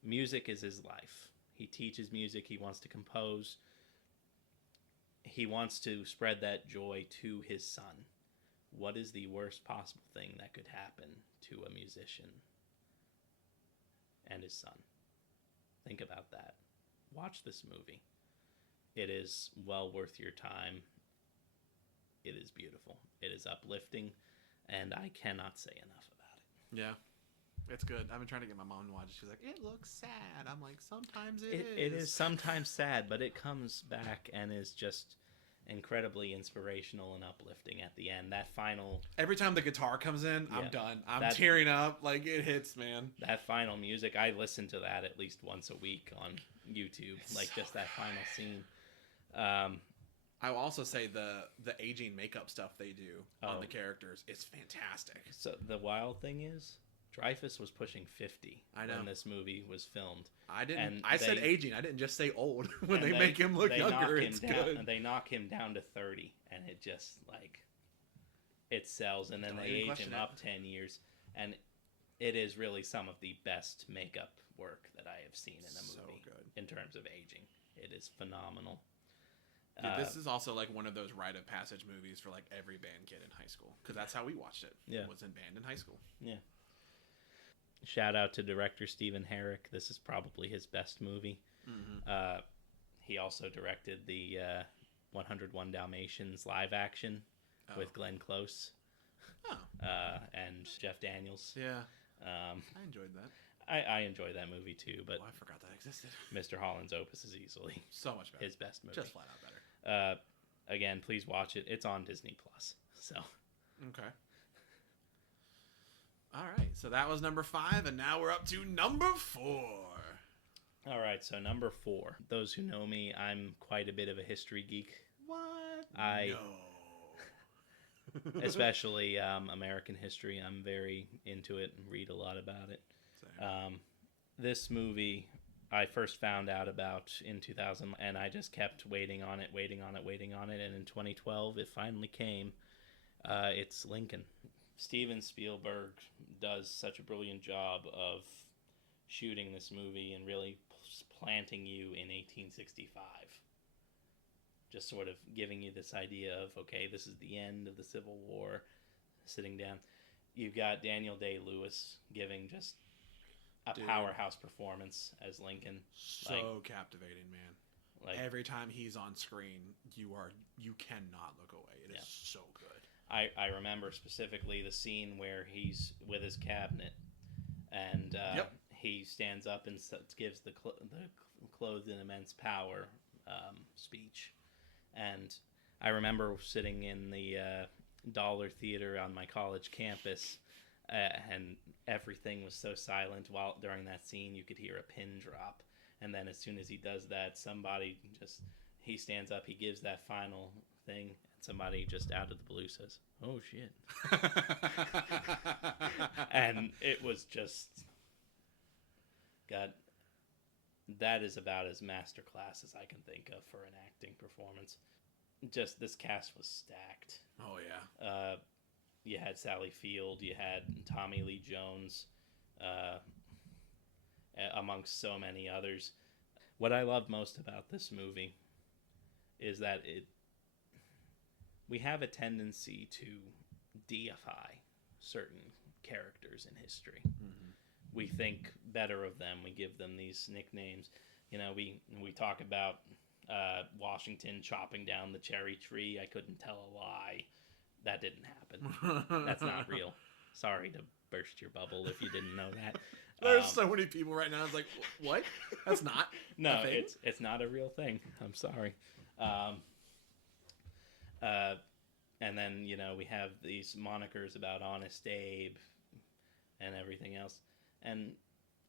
Music is his life. He teaches music. He wants to compose. He wants to spread that joy to his son. What is the worst possible thing that could happen to a musician and his son? Think about that. Watch this movie. It is well worth your time. It is beautiful. It is uplifting, and I cannot say enough about it. Yeah. It's good. I've been trying to get my mom to watch it. She's like, it looks sad. I'm like, sometimes it is. It is sometimes sad, but it comes back and is just incredibly inspirational and uplifting at the end. That final... Every time the guitar comes in, I'm done. I'm tearing up. Like, it hits, man. That final music, I listen to that at least once a week on YouTube. It's like, so just that good. final scene. I will also say the aging makeup stuff they do on the characters is fantastic. So the wild thing is, Dreyfuss was pushing 50 when this movie was filmed. I said aging. I didn't just say old. When they make him look younger, it's good. And they knock him down to 30, and it just, like, it sells. And then they age him up 10 years. And it is really some of the best makeup work that I have seen in a movie. So good. In terms of aging. It is phenomenal. Yeah, this is also like one of those rite of passage movies for like every band kid in high school, because that's how we watched it. Yeah. It was in band in high school. Yeah. Shout out to director Stephen Herrick. This is probably his best movie. Mm-hmm. He also directed the 101 Dalmatians live action with Glenn Close and Jeff Daniels. Yeah, I enjoyed that. I enjoyed that movie too, but I forgot that existed. Mr. Holland's Opus is easily so much better. His best movie. Just flat out better. Again, please watch it. It's on Disney Plus. So okay. All right, so that was number 5, and now we're up to number 4. All right, so number 4. Those who know me, I'm quite a bit of a history geek. What? No. Especially American history. I'm very into it and read a lot about it. This movie I first found out about in 2000, and I just kept waiting on it, and in 2012 it finally came. It's Lincoln. Steven Spielberg does such a brilliant job of shooting this movie and really planting you in 1865. Just sort of giving you this idea of, okay, this is the end of the Civil War, sitting down. You've got Daniel Day-Lewis giving just a powerhouse performance as Lincoln. So captivating, man. Like, every time he's on screen, you cannot look away. It is so good. I remember specifically the scene where he's with his cabinet, and he stands up and gives the clothed in immense power speech. And I remember sitting in the Dollar Theater on my college campus, and everything was so silent during that scene. You could hear a pin drop, and then as soon as he does that, he stands up, he gives that final thing, and somebody just out of the blue says, "Oh shit." And it was just, God, that is about as masterclass as I can think of for an acting performance. Just, this cast was stacked. Oh yeah. You had Sally Field, you had Tommy Lee Jones, amongst so many others. What I love most about this movie is that we have a tendency to deify certain characters in history. Mm-hmm. We think better of them. We give them these nicknames. we talk about Washington chopping down the cherry tree. I couldn't tell a lie. That didn't happen. That's not real. Sorry to burst your bubble if you didn't know that. There's so many people right now. It's like, what? That's not. No, it's not a real thing. I'm sorry. And then we have these monikers about Honest Abe and everything else, and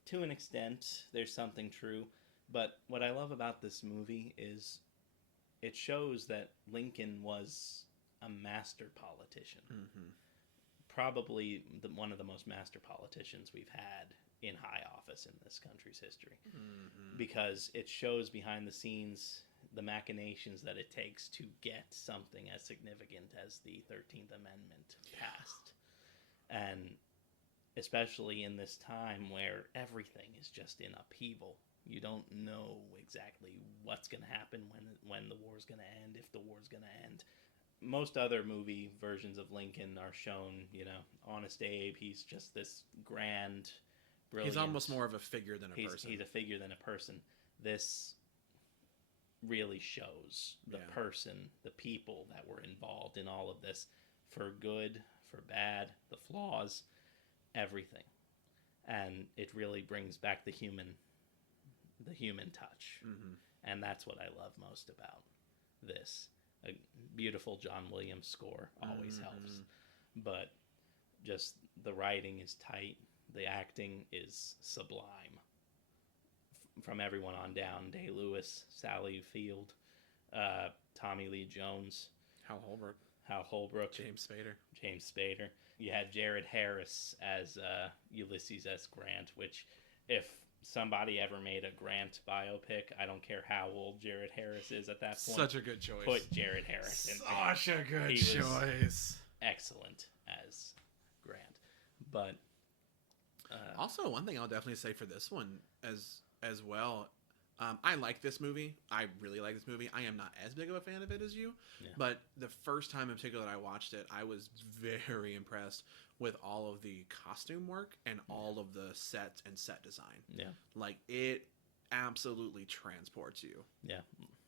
to an extent, there's something true. But what I love about this movie is it shows that Lincoln was a master politician. Mm-hmm. Probably one of the most master politicians we've had in high office in this country's history. Mm-hmm. Because it shows behind the scenes the machinations that it takes to get something as significant as the 13th Amendment passed. And especially in this time where everything is just in upheaval. You don't know exactly what's going to happen, when the war's going to end, if the war's going to end. Most other movie versions of Lincoln are shown, Honest Abe, he's just this grand, brilliant... He's almost more of a figure than a person. He's a figure than a person. This really shows the person, the people that were involved in all of this, for good, for bad, the flaws, everything. And it really brings back the human touch. Mm-hmm. And that's what I love most about this. A beautiful John Williams score always helps. But just the writing is tight. The acting is sublime. From everyone on down. Day-Lewis, Sally Field, Tommy Lee Jones. Hal Holbrook. James Spader. You had Jared Harris as Ulysses S. Grant, which if somebody ever made a Grant biopic, I don't care how old Jared Harris is at that point. Such a good choice. Put Jared Harris in. Such a good choice. Excellent as Grant. But also, one thing I'll definitely say for this one as well, I like this movie. I really like this movie. I am not as big of a fan of it as you, but the first time in particular that I watched it, I was very impressed with all of the costume work and all of the sets and set design. Yeah. Like, it absolutely transports you. Yeah.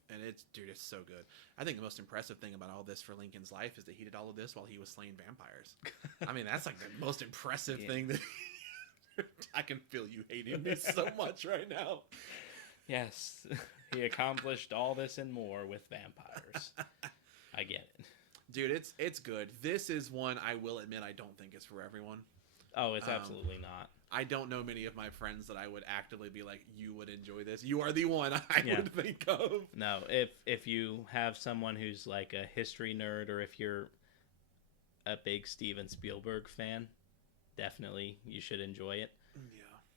And it's so good. I think the most impressive thing about all this for Lincoln's life is that he did all of this while he was slaying vampires. I mean, that's like the most impressive thing that... I can feel you hating me so much right now. Yes, he accomplished all this and more with vampires. I get it. Dude, it's good. This is one I will admit I don't think is for everyone. Oh, it's absolutely not. I don't know many of my friends that I would actively be like, you would enjoy this. You are the one I would think of. No, if you have someone who's like a history nerd, or if you're a big Steven Spielberg fan, definitely you should enjoy it.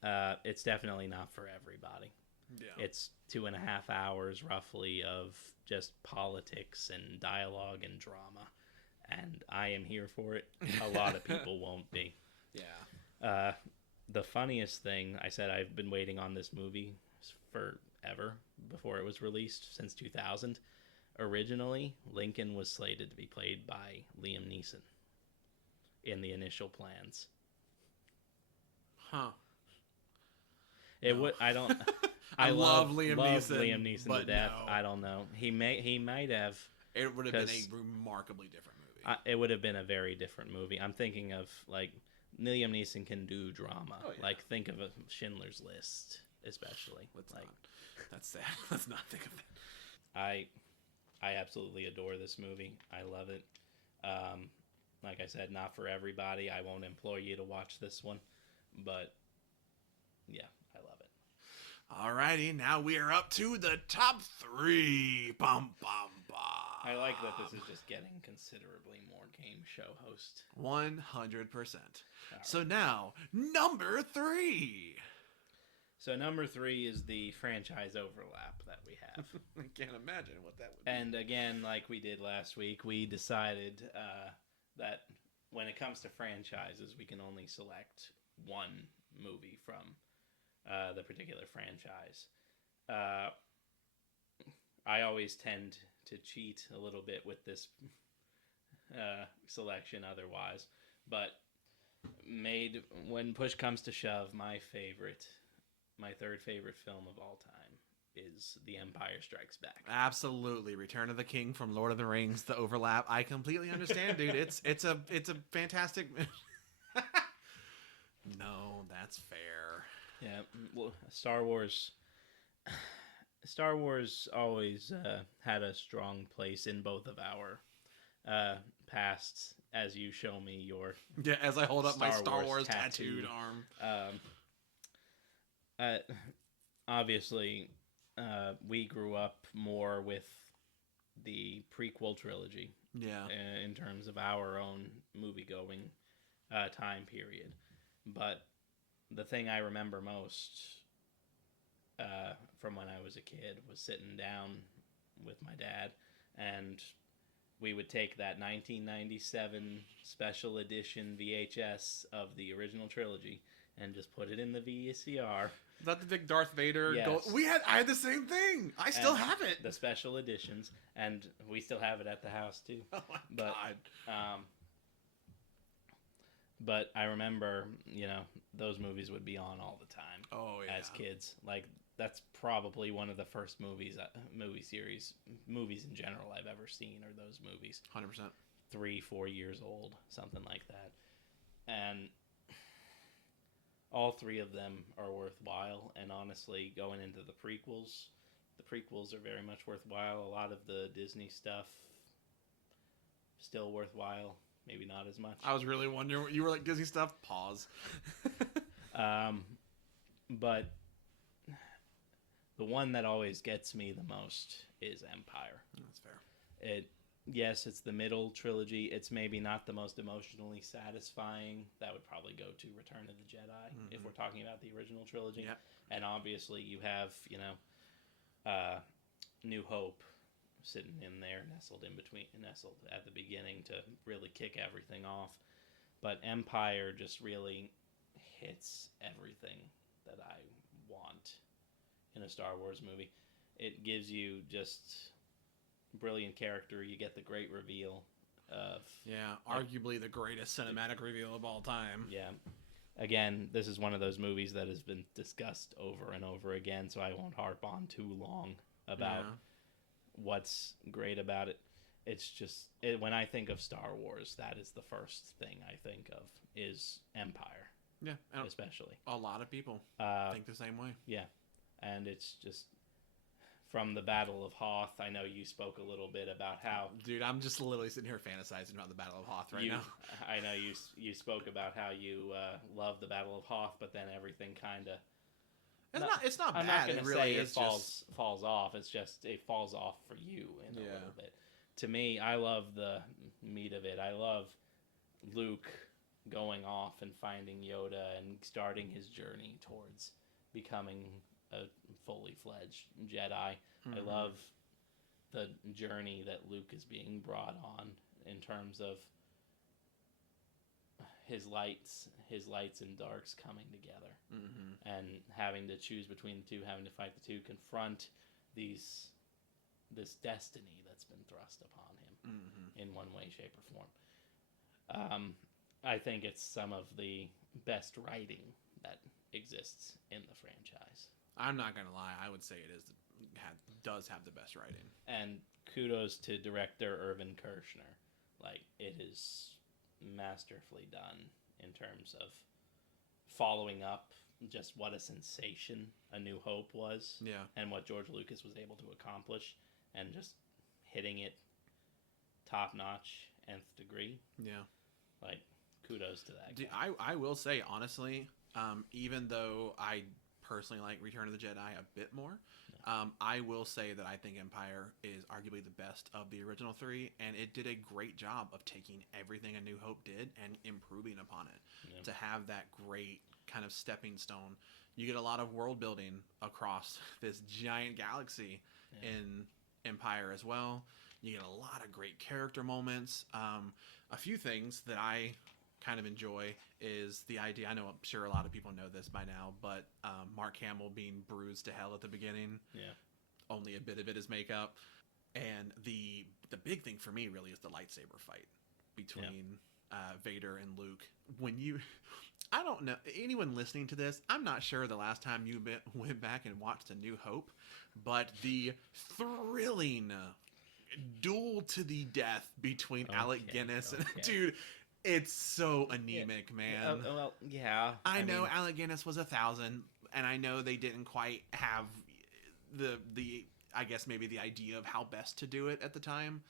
Yeah. It's definitely not for everybody. Yeah. It's 2.5 hours roughly of just politics and dialogue and drama, and I am here for it. A lot of people won't be. Yeah. The funniest thing, I said I've been waiting on this movie forever before it was released, since 2000. Originally, Lincoln was slated to be played by Liam Neeson in the initial plans. Huh. It would. I don't. I love Liam Neeson to death. No. I don't know. He might have. It would have been a remarkably different movie. It would have been a very different movie. I'm thinking of, like, Liam Neeson can do drama. Oh, yeah. Like, think of a Schindler's List, especially. That's sad. Let's not think of that. I absolutely adore this movie. I love it. Like I said, not for everybody. I won't implore you to watch this one, but yeah, I love it. Alrighty, now we are up to the top 3. Bum, bum, bum. I like that this is just getting considerably more game show host. 100%. Right. So now, number 3. So number 3 is the franchise overlap that we have. I can't imagine what that would be. And again, like we did last week, we decided that when it comes to franchises, we can only select one movie from the particular franchise. I always tend to cheat a little bit with this selection otherwise, but when push comes to shove, my third favorite film of all time is The Empire Strikes Back. Absolutely, Return of the King from Lord of the Rings. The overlap, I completely understand, dude. It's a fantastic. No, that's fair. Yeah, well, Star Wars always had a strong place in both of our pasts. As you show me your Yeah, as I hold up my Star Star Wars tattoo. tattooed arm. Obviously, we grew up more with the prequel trilogy Yeah, in terms of our own movie-going time period. But the thing I remember most from when I was a kid was sitting down with my dad, and we would take that 1997 special edition VHS of the original trilogy and just put it in the VCR. is that the big Darth Vader? Yes. I had the same thing. I still have it. The special editions, and we still have it at the house too. Oh my But, god. But I remember, those movies would be on all the time. Oh yeah. As kids, like that's probably one of the first movies in general I've ever seen are those movies. 100%. 3-4 years old, something like that, and all three of them are worthwhile. And honestly, going into the prequels are very much worthwhile. A lot of the Disney stuff still worthwhile, maybe not as much. I was really wondering what you were like. Disney stuff. Pause. But the one that always gets me the most is Empire. That's fair. Yes, it's the middle trilogy. It's maybe not the most emotionally satisfying. That would probably go to Return of the Jedi if we're talking about the original trilogy. Yep. And obviously you have, New Hope sitting in there, nestled at the beginning to really kick everything off. But Empire just really hits everything that I want in a Star Wars movie. It gives you just brilliant character. You get the great reveal of arguably the greatest cinematic reveal of all time. Yeah. Again, this is one of those movies that has been discussed over and over again, so I won't harp on too long about what's great about it. It's just when I think of Star Wars, that is the first thing I think of is Empire. Yeah, especially a lot of people think the same way. Yeah, and it's just from the Battle of Hoth. I know you spoke a little bit about how. Dude, I'm just literally sitting here fantasizing about the Battle of Hoth now. I know you spoke about how you love the Battle of Hoth, but then everything kind of. It's not bad. I'm not going to really say it falls off. It's just it falls off for you in a little bit. To me, I love the meat of it. I love Luke going off and finding Yoda and starting his journey towards becoming a fully fledged Jedi. Mm-hmm. I love the journey that Luke is being brought on in terms of his lights and darks coming together, and having to choose between the two, having to fight the two, confront this destiny that's been thrust upon him in one way, shape, or form. I think it's some of the best writing that exists in the franchise. I'm not gonna lie, I would say does have the best writing. And kudos to director Irvin Kershner. Like, it is masterfully done in terms of following up just what a sensation A New Hope was. Yeah. And what George Lucas was able to accomplish, and just hitting it top notch, nth degree. Yeah. Like, kudos to that guy. Dude, I will say, honestly, even though I personally like Return of the Jedi a bit more, I will say that I think Empire is arguably the best of the original three, and it did a great job of taking everything A New Hope did and improving upon it. Yeah. To have that great kind of stepping stone. You get a lot of world building across this giant galaxy in Empire as well. You get a lot of great character moments. A few things that I kind of enjoy is the idea, I'm sure a lot of people know this by now, but Mark Hamill being bruised to hell at the beginning. Yeah. Only a bit of it is makeup. And the big thing for me really is the lightsaber fight between Vader and Luke. When I don't know. Anyone listening to this, I'm not sure the last time you went back and watched A New Hope, but the thrilling duel to the death between Alec Guinness and dude, it's so anemic, man. Well, yeah. I know Alec Guinness was 1,000, and I know they didn't quite have the I guess maybe the idea of how best to do it at the time,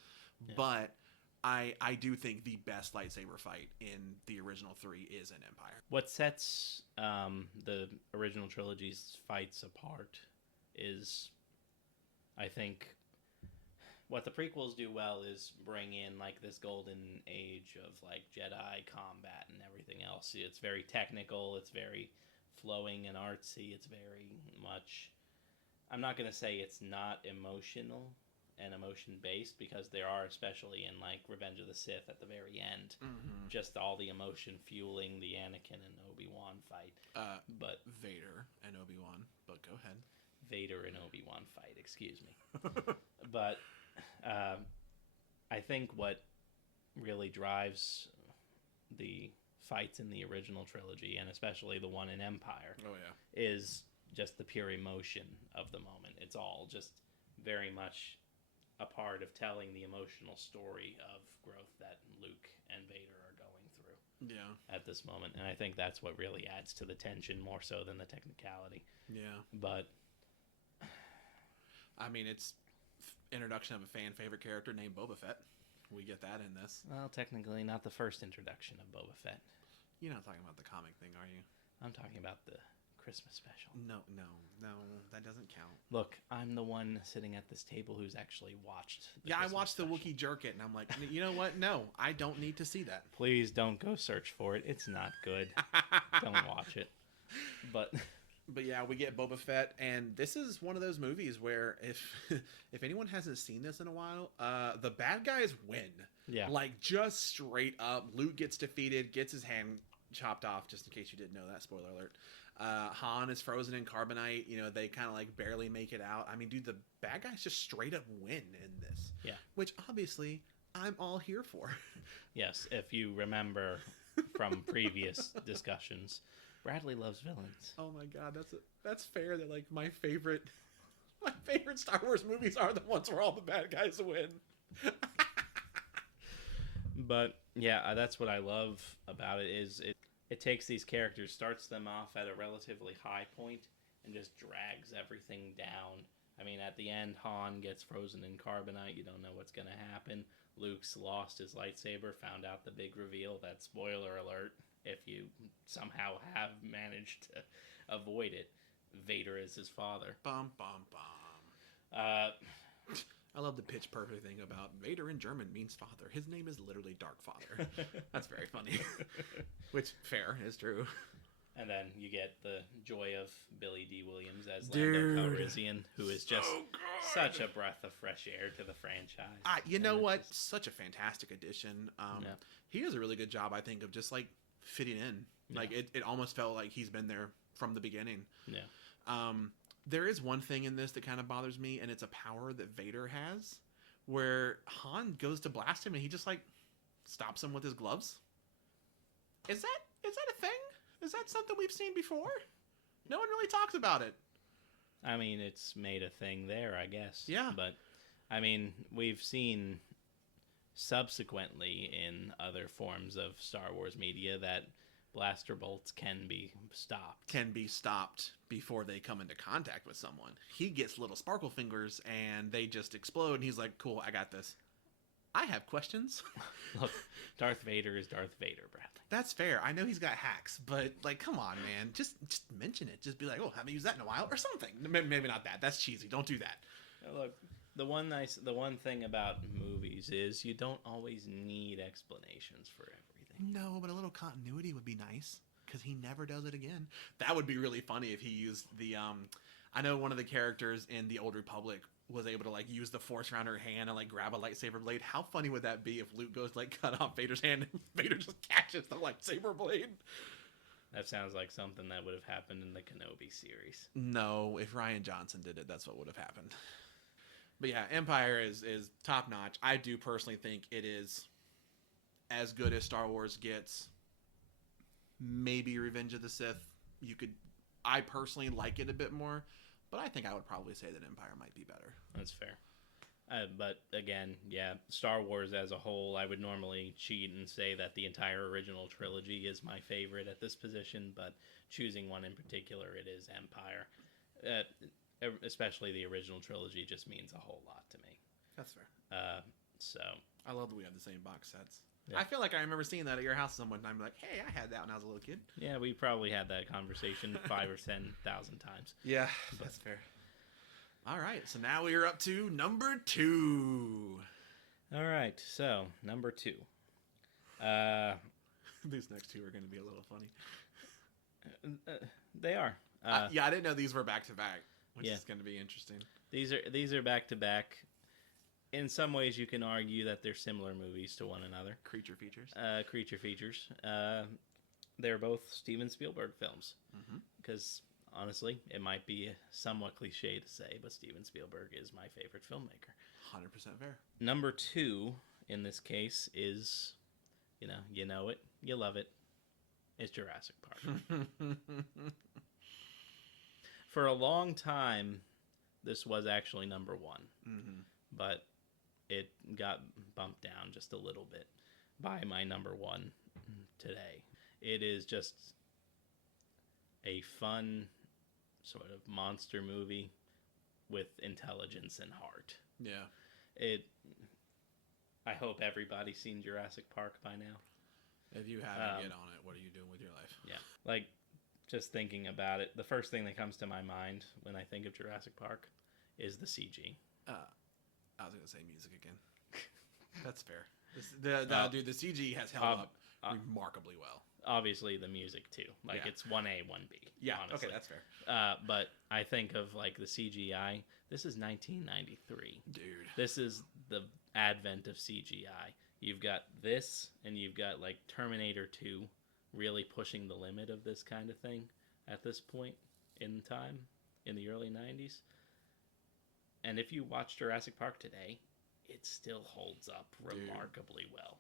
but I do think the best lightsaber fight in the original 3 is in Empire. What sets the original trilogy's fights apart is, I think, what the prequels do well is bring in like this golden age of like Jedi combat and everything else. It's very technical, it's very flowing and artsy, it's very much, I'm not going to say it's not emotional and emotion based, because there are, especially in like Revenge of the Sith at the very end, just all the emotion fueling the Anakin and Obi-Wan fight. But Vader and Obi-Wan, but go ahead. Vader and Obi-Wan fight, excuse me. But I think what really drives the fights in the original trilogy, and especially the one in Empire, is just the pure emotion of the moment. It's all just very much a part of telling the emotional story of growth that Luke and Vader are going through at this moment. And I think that's what really adds to the tension more so than the technicality. Yeah. But I mean, it's introduction of a fan favorite character named Boba Fett. We get that in this. Well, technically not the first introduction of Boba Fett. You're not talking about the comic thing, are you? I'm talking about the Christmas special. No, that doesn't count. Look, I'm the one sitting at this table who's actually watched the I watched the Wookiee jerk it, and I'm like, you know what? No, I don't need to see that. Please don't go search for it. It's not good. Don't watch it. But yeah, we get Boba Fett, and this is one of those movies where if anyone hasn't seen this in a while, the bad guys win. Yeah. Like, just straight up, Luke gets defeated, gets his hand chopped off, just in case you didn't know that, spoiler alert. Han is frozen in carbonite. You know, they kind of like barely make it out. I mean, dude, the bad guys just straight up win in this. Yeah. Which obviously I'm all here for. Yes, if you remember from previous discussions, Bradley loves villains. Oh my god, that's fair that like my favorite Star Wars movies are the ones where all the bad guys win. But yeah, that's what I love about it is it takes these characters, starts them off at a relatively high point, and just drags everything down. I mean, at the end, Han gets frozen in carbonite. You don't know what's going to happen. Luke's lost his lightsaber, found out the big reveal. That spoiler alert, if you somehow have managed to avoid it, Vader is his father. Bum, bum, bum. I love the pitch perfect thing about Vader in German means father. His name is literally Dark Father. That's very funny. Which, fair, is true. And then you get the joy of Billy D. Williams as Lando Calrissian, who is just such a breath of fresh air to the franchise. You know what? Such a fantastic addition. He does a really good job, I think, of just, like, fitting in. Yeah. Like, it almost felt like he's been there from the beginning. Yeah. There is one thing in this that kind of bothers me, and it's a power that Vader has, where Han goes to blast him, and he just, like, stops him with his gloves. Is that a thing? Is that something we've seen before? No one really talks about it. I mean, it's made a thing there, I guess. Yeah. But, I mean, we've seen subsequently in other forms of Star Wars media that blaster bolts can be stopped before they come into contact with someone. He gets little sparkle fingers and they just explode, and he's like, cool, I got this. I have questions. Look, Darth Vader is Darth Vader, Bradley. That's fair. I know he's got hacks, but like, come on, man. Just mention it. Just be like, oh, haven't used that in a while or something. Maybe not that. That's cheesy. Don't do that. Now, look, the one thing about movies is you don't always need explanations for everything. No, but a little continuity would be nice, because he never does it again. That would be really funny if he used the I know one of the characters in the Old Republic was able to like use the Force around her hand and like grab a lightsaber blade. How funny would that be if Luke goes to like cut off Vader's hand and Vader just catches the lightsaber blade? That sounds like something that would have happened in the Kenobi series. No, if Rian Johnson did it, that's what would have happened. But yeah, Empire is top notch. I do personally think it is as good as Star Wars gets. maybe Revenge of the Sith. I personally like it a bit more, but I think I would probably say that Empire might be better. That's fair. But again, yeah, Star Wars as a whole, I would normally cheat and say that the entire original trilogy is my favorite at this position, but choosing one in particular, it is Empire. Especially the original trilogy just means a whole lot to me. That's fair. So I love that we have the same box sets. Yeah. I feel like I remember seeing that at your house some one time. Like, hey, I had that when I was a little kid. yeah, we probably had that conversation 5 or 10,000 times. Yeah, that's fair. All right, so now we are up to number 2. All right, so number 2. These next 2 are going to be a little funny. They are. Yeah, I didn't know these were back to back, which Yeah. is going to be interesting. These are back to back. In some ways, you can argue that they're similar movies to one another. Creature features. Creature features. They're both Steven Spielberg films. Because honestly, it might be somewhat cliche to say, but Steven Spielberg is my favorite filmmaker. 100% fair. Number 2 in this case is, you know it, you love it. It's Jurassic Park. For a long time, this was actually number 1, but it got bumped down just a little bit by my number 1 today. It is just a fun sort of monster movie with intelligence and heart. Yeah. I hope everybody's seen Jurassic Park by now. If you haven't, get on it. What are you doing with your life? Yeah. Like, just thinking about it, the first thing that comes to my mind when I think of Jurassic Park is the CG. I was going to say music again. That's fair. Dude, the CG has held up remarkably well. Obviously, the music, too. Like, Yeah. It's 1A, 1B. Yeah, honestly. okay, that's fair. But I think of, like, the CGI. This is 1993. Dude. This is the advent of CGI. You've got this, and you've got, like, Terminator 2 really pushing the limit of this kind of thing at this point in time, in the early 90s. And if you watch Jurassic Park today, it still holds up remarkably well.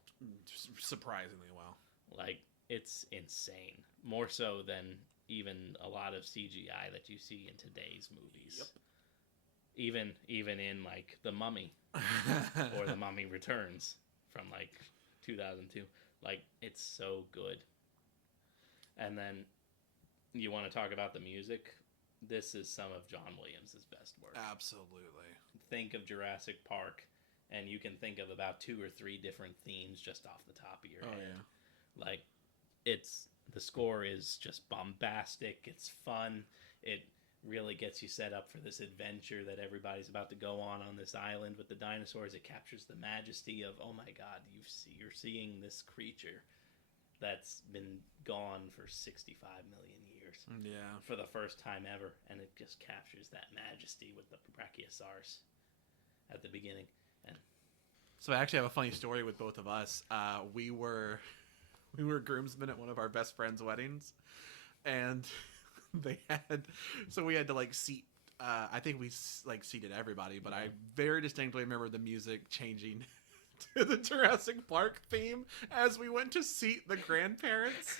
Surprisingly well. Like, it's insane. More so than even a lot of CGI that you see in today's movies. Yep. Even in, like, The Mummy or The Mummy Returns from, like, 2002. Like, it's so good. And then you want to talk about the music? This is some of John Williams' best work. Absolutely. Think of Jurassic Park, and you can think of about 2 or 3 different themes just off the top of your head. Yeah. Like, the score is just bombastic. It's fun. It really gets you set up for this adventure that everybody's about to go on this island with the dinosaurs. It captures the majesty of, oh my God, you're seeing this creature that's been gone for 65 million years. Yeah. For the first time ever, and it just captures that majesty with the brachiosaurus at the beginning. And so I actually have a funny story with both of us. We were groomsmen at one of our best friends' weddings, and we had to like seat. I think we like seated everybody, but I very distinctly remember the music changing to the Jurassic Park theme as we went to seat the grandparents,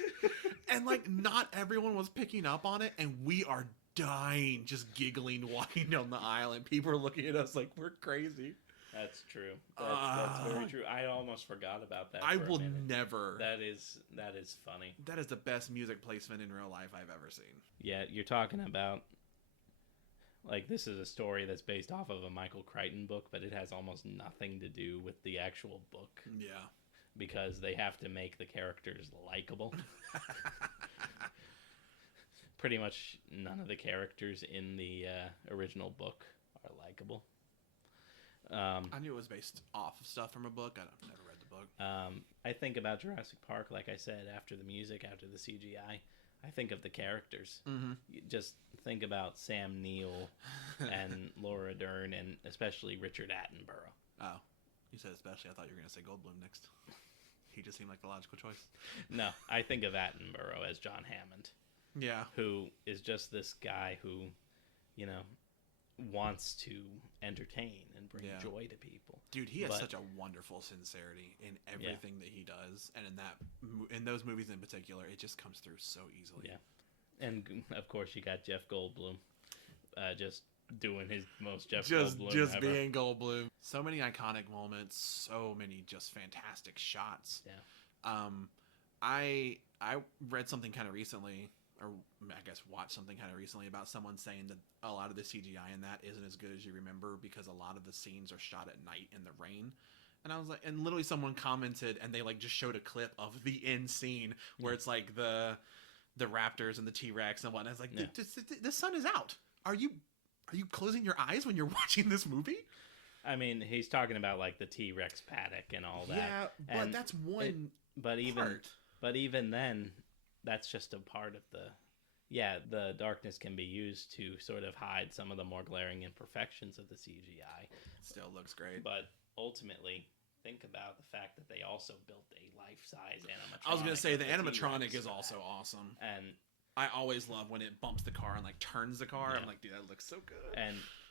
and like not everyone was picking up on it, and we are dying, just giggling, walking down the aisle, and people are looking at us like we're crazy. That's true. That's very true. I almost forgot about that. I will never. That is funny. That is the best music placement in real life I've ever seen. Yeah, you're talking about, like, this is a story that's based off of a Michael Crichton book, but it has almost nothing to do with the actual book. Yeah. Because they have to make the characters likable. Pretty much none of the characters in the original book are likable. I knew it was based off of stuff from a book. I've never read the book. I think about Jurassic Park, like I said, after the music, after the CGI. I think of the characters. Mm-hmm. You just think about Sam Neill and Laura Dern, and especially Richard Attenborough. Oh, you said especially. I thought you were going to say Goldblum next. He just seemed like the logical choice. No, I think of Attenborough as John Hammond. Yeah. Who is just this guy who, wants to entertain and bring joy to people. Dude, he has such a wonderful sincerity in everything that he does, and in those movies in particular, it just comes through so easily. Yeah, and of course you got Jeff Goldblum, just doing his most Goldblum just ever. being Goldblum. So many iconic moments, so many just fantastic shots. Yeah. I read something kind of recently, or I guess watched something kind of recently about someone saying that a lot of the CGI in that isn't as good as you remember because a lot of the scenes are shot at night in the rain. And I was like, and literally someone commented, and they like just showed a clip of the end scene where it's like the raptors and the T-Rex and whatnot. It's like the sun is out. Are you closing your eyes when you're watching this movie? I mean, he's talking about like the T-Rex paddock and all that. Yeah, but and that's one part. But even then, that's just a part of the darkness can be used to sort of hide some of the more glaring imperfections of the CGI. Still looks great. But ultimately, think about the fact that they also built a life-size animatronic. I was going to say, the animatronic is also awesome. And I always love when it bumps the car and like turns the car. I'm like, dude, that looks so good.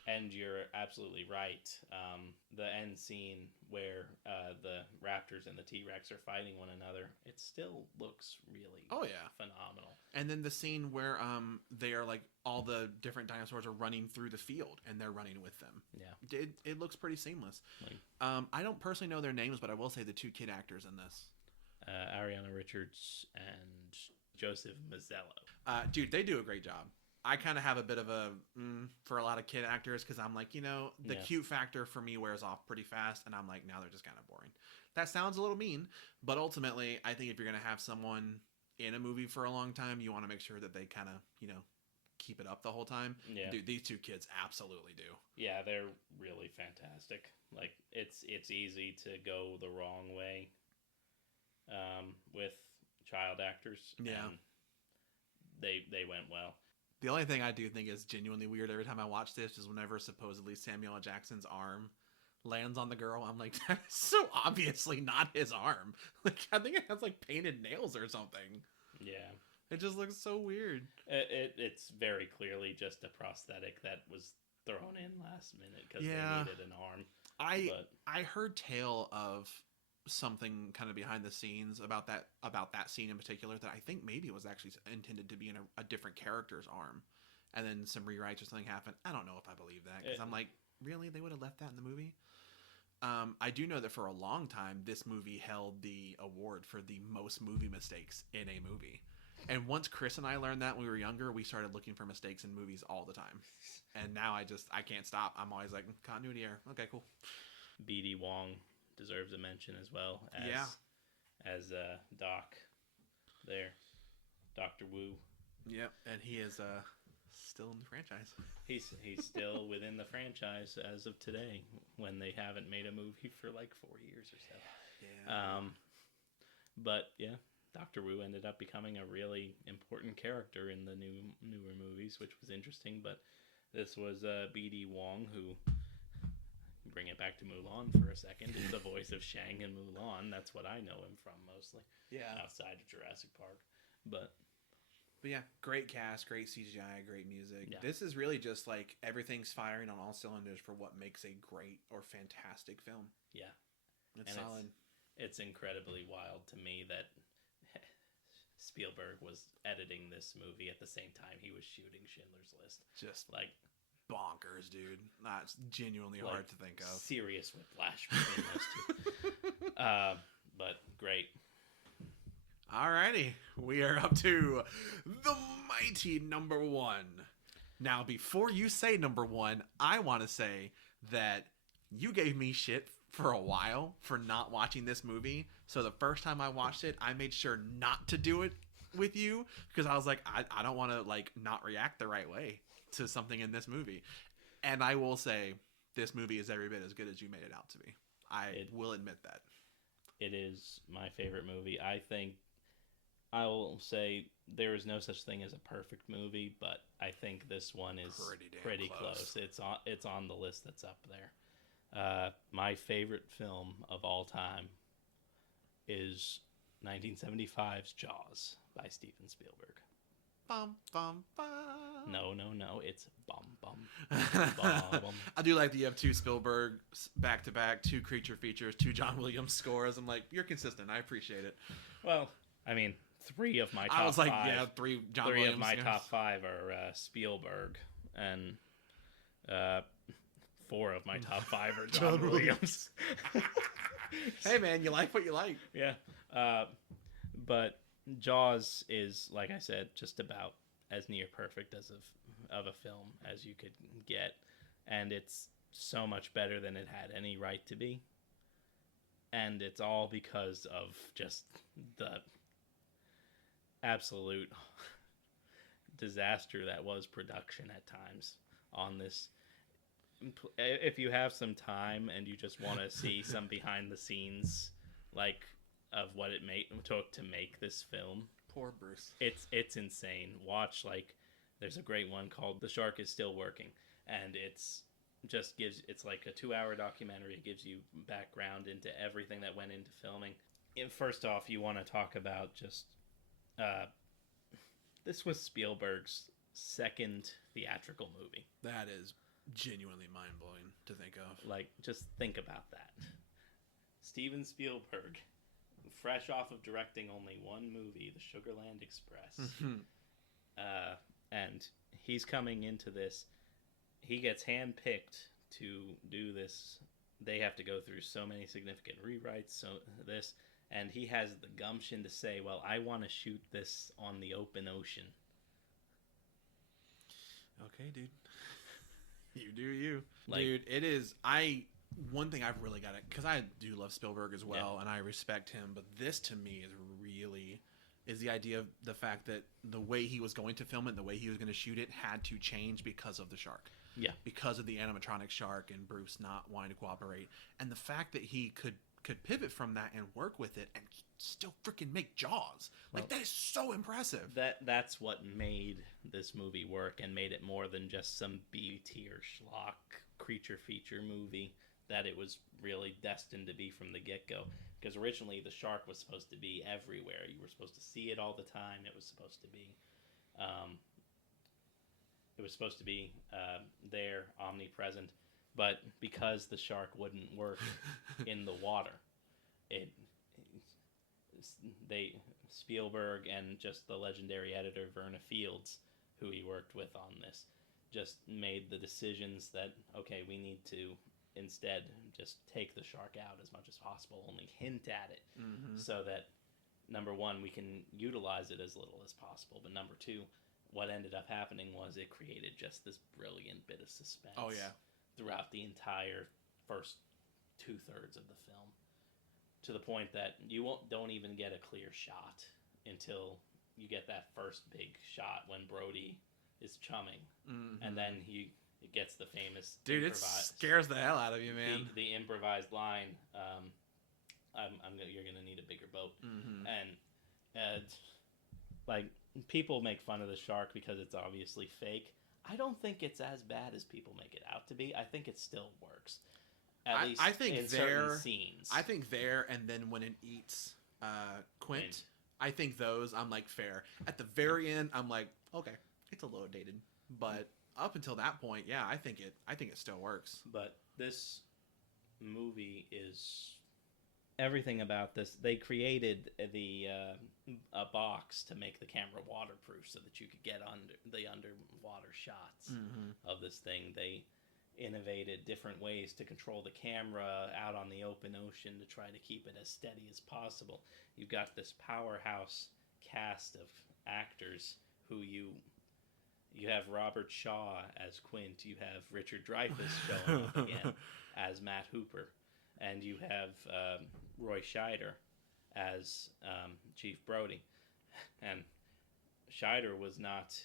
And you're absolutely right. The end scene where the raptors and the T-Rex are fighting one another, it still looks really phenomenal. And then the scene where they are like all the different dinosaurs are running through the field and they're running with them. Yeah, it looks pretty seamless. I don't personally know their names, but I will say the two kid actors in this, Ariana Richards and Joseph Mazzello. Dude, they do a great job. I kind of have a bit of a for a lot of kid actors because I'm like, the cute factor for me wears off pretty fast, and I'm like, now they're just kind of boring. That sounds a little mean, but ultimately, I think if you're gonna have someone in a movie for a long time, you want to make sure that they kind of keep it up the whole time. Yeah, dude, these two kids absolutely do. Yeah, they're really fantastic. Like it's easy to go the wrong way with child actors. Yeah, and they went well. The only thing I do think is genuinely weird every time I watch this is whenever supposedly Samuel L. Jackson's arm lands on the girl. I'm like, that's so obviously not his arm. Like, I think it has like painted nails or something. Yeah. It just looks so weird. It's very clearly just a prosthetic that was thrown in last minute because they needed an arm. I heard tale of something kind of behind the scenes about that scene in particular that I think maybe was actually intended to be in a different character's arm, and then some rewrites or something happened. I don't know if I believe that because I'm like, really, they would have left that in the movie. I do know that for a long time this movie held the award for the most movie mistakes in a movie, and once Chris and I learned that when we were younger, we started looking for mistakes in movies all the time, and now I can't stop. I'm always like, continuity error. Okay, cool. B.D. Wong deserves a mention as well as Doc there, Dr. Wu. Yep, and he is still in the franchise. He's still within the franchise as of today, when they haven't made a movie for like 4 years or so. Yeah. But yeah, Dr. Wu ended up becoming a really important character in the newer movies, which was interesting. But this was B.D. Wong, who, bring it back to Mulan for a second, is the voice of Shang in Mulan. That's what I know him from mostly. Yeah. Outside of Jurassic Park. But yeah, great cast, great CGI, great music. Yeah. This is really just like everything's firing on all cylinders for what makes a great or fantastic film. Yeah. It's solid. It's incredibly wild to me that Spielberg was editing this movie at the same time he was shooting Schindler's List. Just like bonkers, dude. That's genuinely hard to think of. Serious whiplash between those two. But great. Alrighty, we are up to the mighty number one. Now, before you say number one, I want to say that you gave me shit for a while for not watching this movie. So the first time I watched it, I made sure not to do it with you because I was like, I don't want to like not react the right way to something in this movie. And I will say, this movie is every bit as good as you made it out to be. I will admit that. It is my favorite movie. I think I will say there is no such thing as a perfect movie, but I think this one is pretty close. It's on the list that's up there. My favorite film of all time is 1975's Jaws by Steven Spielberg. bum, bum, bum. No, it's bum, bum, bum. I do like that you have 2 Spielberg back-to-back, 2 creature features, 2 John Williams scores. I'm like, you're consistent. I appreciate it. Well, I mean, 3 of my top I was like, 5. yeah, 3 John 3 Williams. of my yes. top 5 are Spielberg, and 4 of my top 5 are John Williams. Hey, man, you like what you like. Yeah. But Jaws is, like I said, just about as near perfect as of a film as you could get. And it's so much better than it had any right to be. And it's all because of just the absolute disaster that was production at times on this. If you have some time and you just want to see some behind the scenes, like, of what it took to make this film, Poor Bruce. it's insane. Watch, like, there's a great one called "The Shark Is Still Working," and it's like a 2-hour documentary. It gives you background into everything that went into filming. And first off, you want to talk about just this was Spielberg's second theatrical movie. That is genuinely mind-blowing to think of. Like, just think about that. Steven Spielberg, fresh off of directing only one movie, The Sugarland Express, and he's coming into this. He gets handpicked to do this. They have to go through so many significant rewrites, and he has the gumption to say, well, I want to shoot this on the open ocean. Okay, dude. You do you. Like, dude, it is... One thing I've really got to... Because I do love Spielberg as well, and I respect him, but this to me is really... Is the idea of the fact that the way he was going to film it, the way he was going to shoot it, had to change because of the shark. Yeah. Because of the animatronic shark and Bruce not wanting to cooperate. And the fact that he could pivot from that and work with it and still freaking make Jaws. Like, that is so impressive. That's what made this movie work and made it more than just some B-tier schlock creature feature movie that it was really destined to be from the get-go. Because originally the shark was supposed to be everywhere. You were supposed to see it all the time. It was supposed to be there, omnipresent. But because the shark wouldn't work in the water, Spielberg and just the legendary editor Verna Fields, who he worked with on this, just made the decisions that, okay, we need to instead just take the shark out as much as possible, only hint at it, so that, number one, we can utilize it as little as possible, but number two, what ended up happening was it created just this brilliant bit of suspense throughout the entire first 2/3 of the film, to the point that you don't even get a clear shot until you get that first big shot when Brody is chumming, and then it gets the famous... Dude, it scares the hell out of you, man. The improvised line, you're gonna need a bigger boat, and like, people make fun of the shark because it's obviously fake. I don't think it's as bad as people make it out to be. I think it still works. At least I think in certain scenes. I think there, and then when it eats Quint, I think those, I'm like, fair. At the very end, I'm like, okay, it's a little dated, but up until that point, yeah, I think it still works. But this movie is everything about this. They created a box to make the camera waterproof so that you could get the underwater shots of this thing. They innovated different ways to control the camera out on the open ocean to try to keep it as steady as possible. You've got this powerhouse cast of actors who you have Robert Shaw as Quint, you have Richard Dreyfuss showing up again as Matt Hooper, and you have Roy Scheider as Chief Brody. And Scheider was not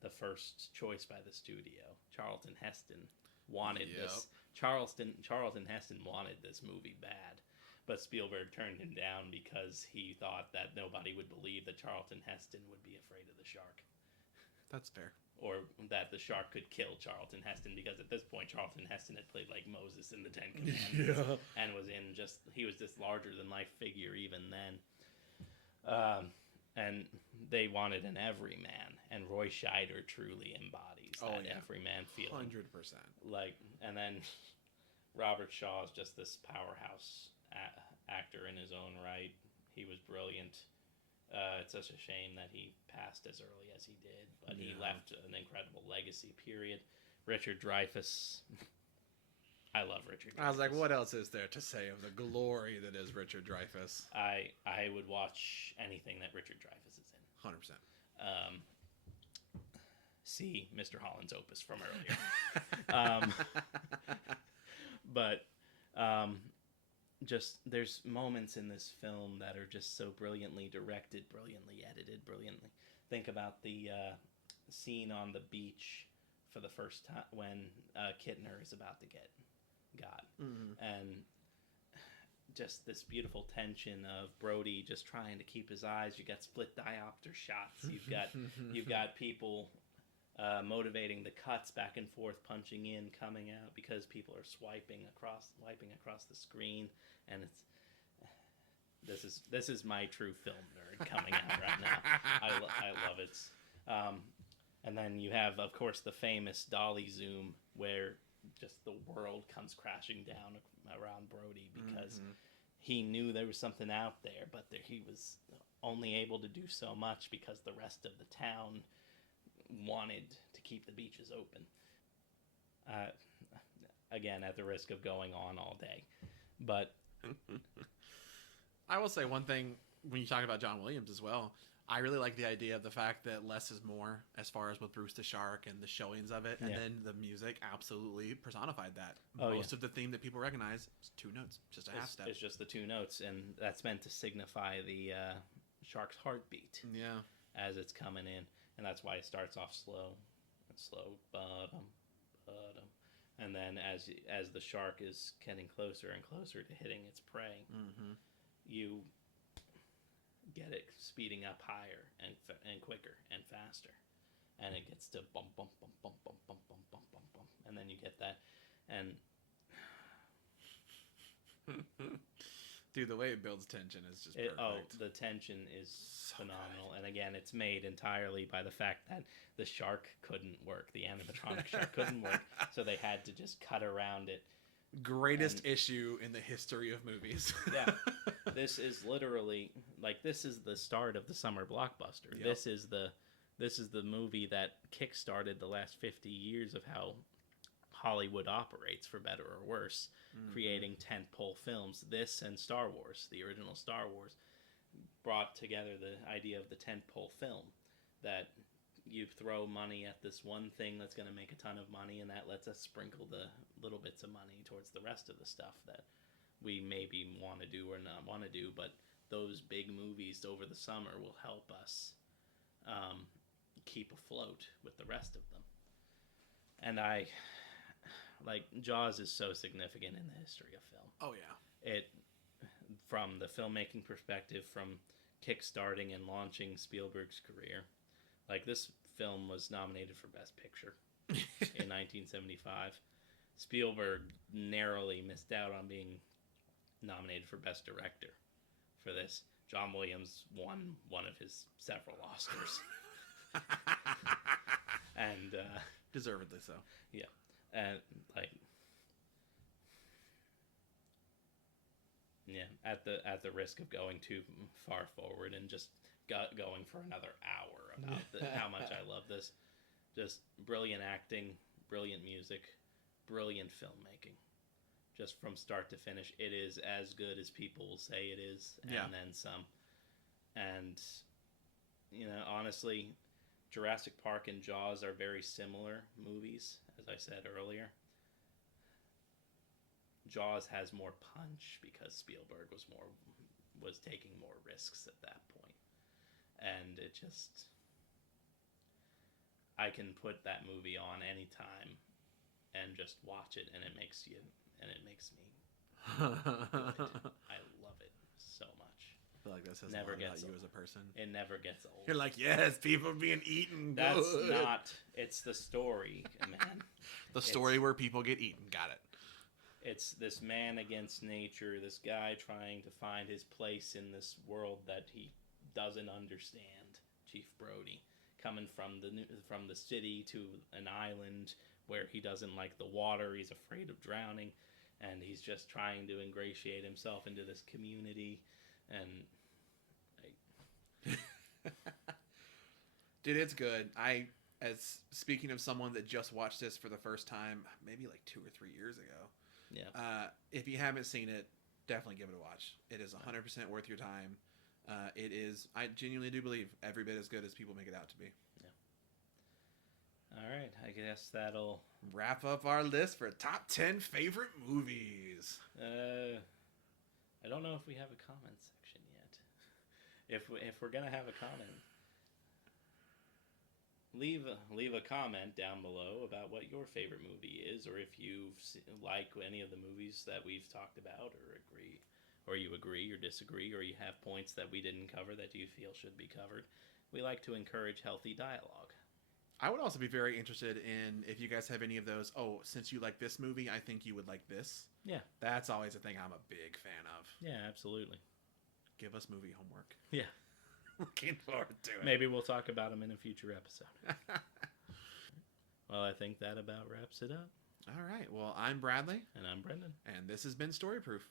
the first choice by the studio. Charlton Heston wanted this. Charlton Heston wanted this movie bad, but Spielberg turned him down because he thought that nobody would believe that Charlton Heston would be afraid of the shark. That's fair. Or that the shark could kill Charlton Heston, because at this point Charlton Heston had played like Moses in the Ten Commandments and he was this larger than life figure even then. and they wanted an everyman, and Roy Scheider truly embodies that everyman feeling. 100%. Like, and then Robert Shaw is just this powerhouse actor in his own right. He was brilliant. It's such a shame that he passed as early as he did, but he left an incredible legacy. Period. Richard Dreyfuss. I love Richard Dreyfuss. I was like, what else is there to say of the glory that is Richard Dreyfuss? I would watch anything that Richard Dreyfuss is in. 100%. See Mr. Holland's opus from earlier. But just there's moments in this film that are just so brilliantly directed, brilliantly edited, brilliantly. Think about the scene on the beach for the first time when Kittner is about to get got, and just this beautiful tension of Brody just trying to keep his eyes. You got split diopter shots. You've got people motivating the cuts back and forth, punching in, coming out, because people are wiping across the screen, and this is my true film nerd coming out right now. I love it. And then you have, of course, the famous dolly zoom where just the world comes crashing down around Brody because he knew there was something out there, but he was only able to do so much because the rest of the town wanted to keep the beaches open. Again, at the risk of going on all day. But I will say one thing when you talk about John Williams as well. I really like the idea of the fact that less is more as far as with Bruce the Shark and the showings of it. And then the music absolutely personified that. Most of the theme that people recognize is 2 notes, just a half step. It's just the 2 notes, and that's meant to signify the shark's heartbeat as it's coming in. And that's why it starts off slow, ba-dum, ba-dum. And then as the shark is getting closer and closer to hitting its prey, you get it speeding up higher and quicker and faster, and it gets to bump, bump, bump, bump, bump, bump, bump, bump, bump, bump, and then you get that, and dude, the way it builds tension is just perfect. The tension is phenomenal. And again, it's made entirely by the fact that the shark couldn't work. The animatronic shark couldn't work, so they had to just cut around it. Greatest issue in the history of movies. This is literally this is the start of the summer blockbuster. This is the movie that kickstarted the last 50 years of how Hollywood operates, for better or worse, creating tentpole films. This and Star Wars, the original Star Wars, brought together the idea of the tentpole film, that you throw money at this one thing that's going to make a ton of money, and that lets us sprinkle the little bits of money towards the rest of the stuff that we maybe want to do or not want to do. But those big movies over the summer will help us keep afloat with the rest of them. And Jaws is so significant in the history of film. Oh yeah. It, from the filmmaking perspective, from kickstarting and launching Spielberg's career. This film was nominated for Best Picture in 1975. Spielberg narrowly missed out on being nominated for Best Director for this. John Williams won one of his several Oscars. And deservedly so. Yeah. And at the risk of going too far forward and just going for another hour about how much I love this. Just brilliant acting, brilliant music, brilliant filmmaking. Just from start to finish, it is as good as people will say it is, and then some. And, honestly, Jurassic Park and Jaws are very similar movies, as I said earlier. Jaws has more punch because Spielberg was taking more risks at that point. And it just, I can put that movie on anytime and just watch it, and it makes me good. I love it so much. I feel like this says never a lot about you as a person. It never gets old. You're like, yes, people being eaten. That's not, it's the story, man. The story where people get eaten. Got it. It's this man against nature, this guy trying to find his place in this world that he doesn't understand Chief Brody coming from the city to an island where he doesn't like the water, he's afraid of drowning, and he's just trying to ingratiate himself into this community. And Dude, it's good. As speaking of someone that just watched this for the first time, maybe like 2 or 3 years ago. yeah, If you haven't seen it, definitely give it a watch. It is 100% worth your time. It is. I genuinely do believe every bit as good as people make it out to be. All right, I guess that'll Wrap up our list for top 10 favorite movies. I don't know if we have a comment section yet. If we're gonna have a comment, leave a comment down below about what your favorite movie is, or if you like any of the movies that we've talked about, or you agree or disagree, or you have points that we didn't cover that you feel should be covered. We like to encourage healthy dialogue. I would also be very interested in if you guys have any of those. Oh, since you like this movie, I think you would like this. Yeah. That's always a thing I'm a big fan of. Yeah, absolutely. Give us movie homework. Yeah. Looking forward to it. Maybe we'll talk about them in a future episode. Well, I think that about wraps it up. All right. Well, I'm Bradley. And I'm Brendon. And this has been Story Proof.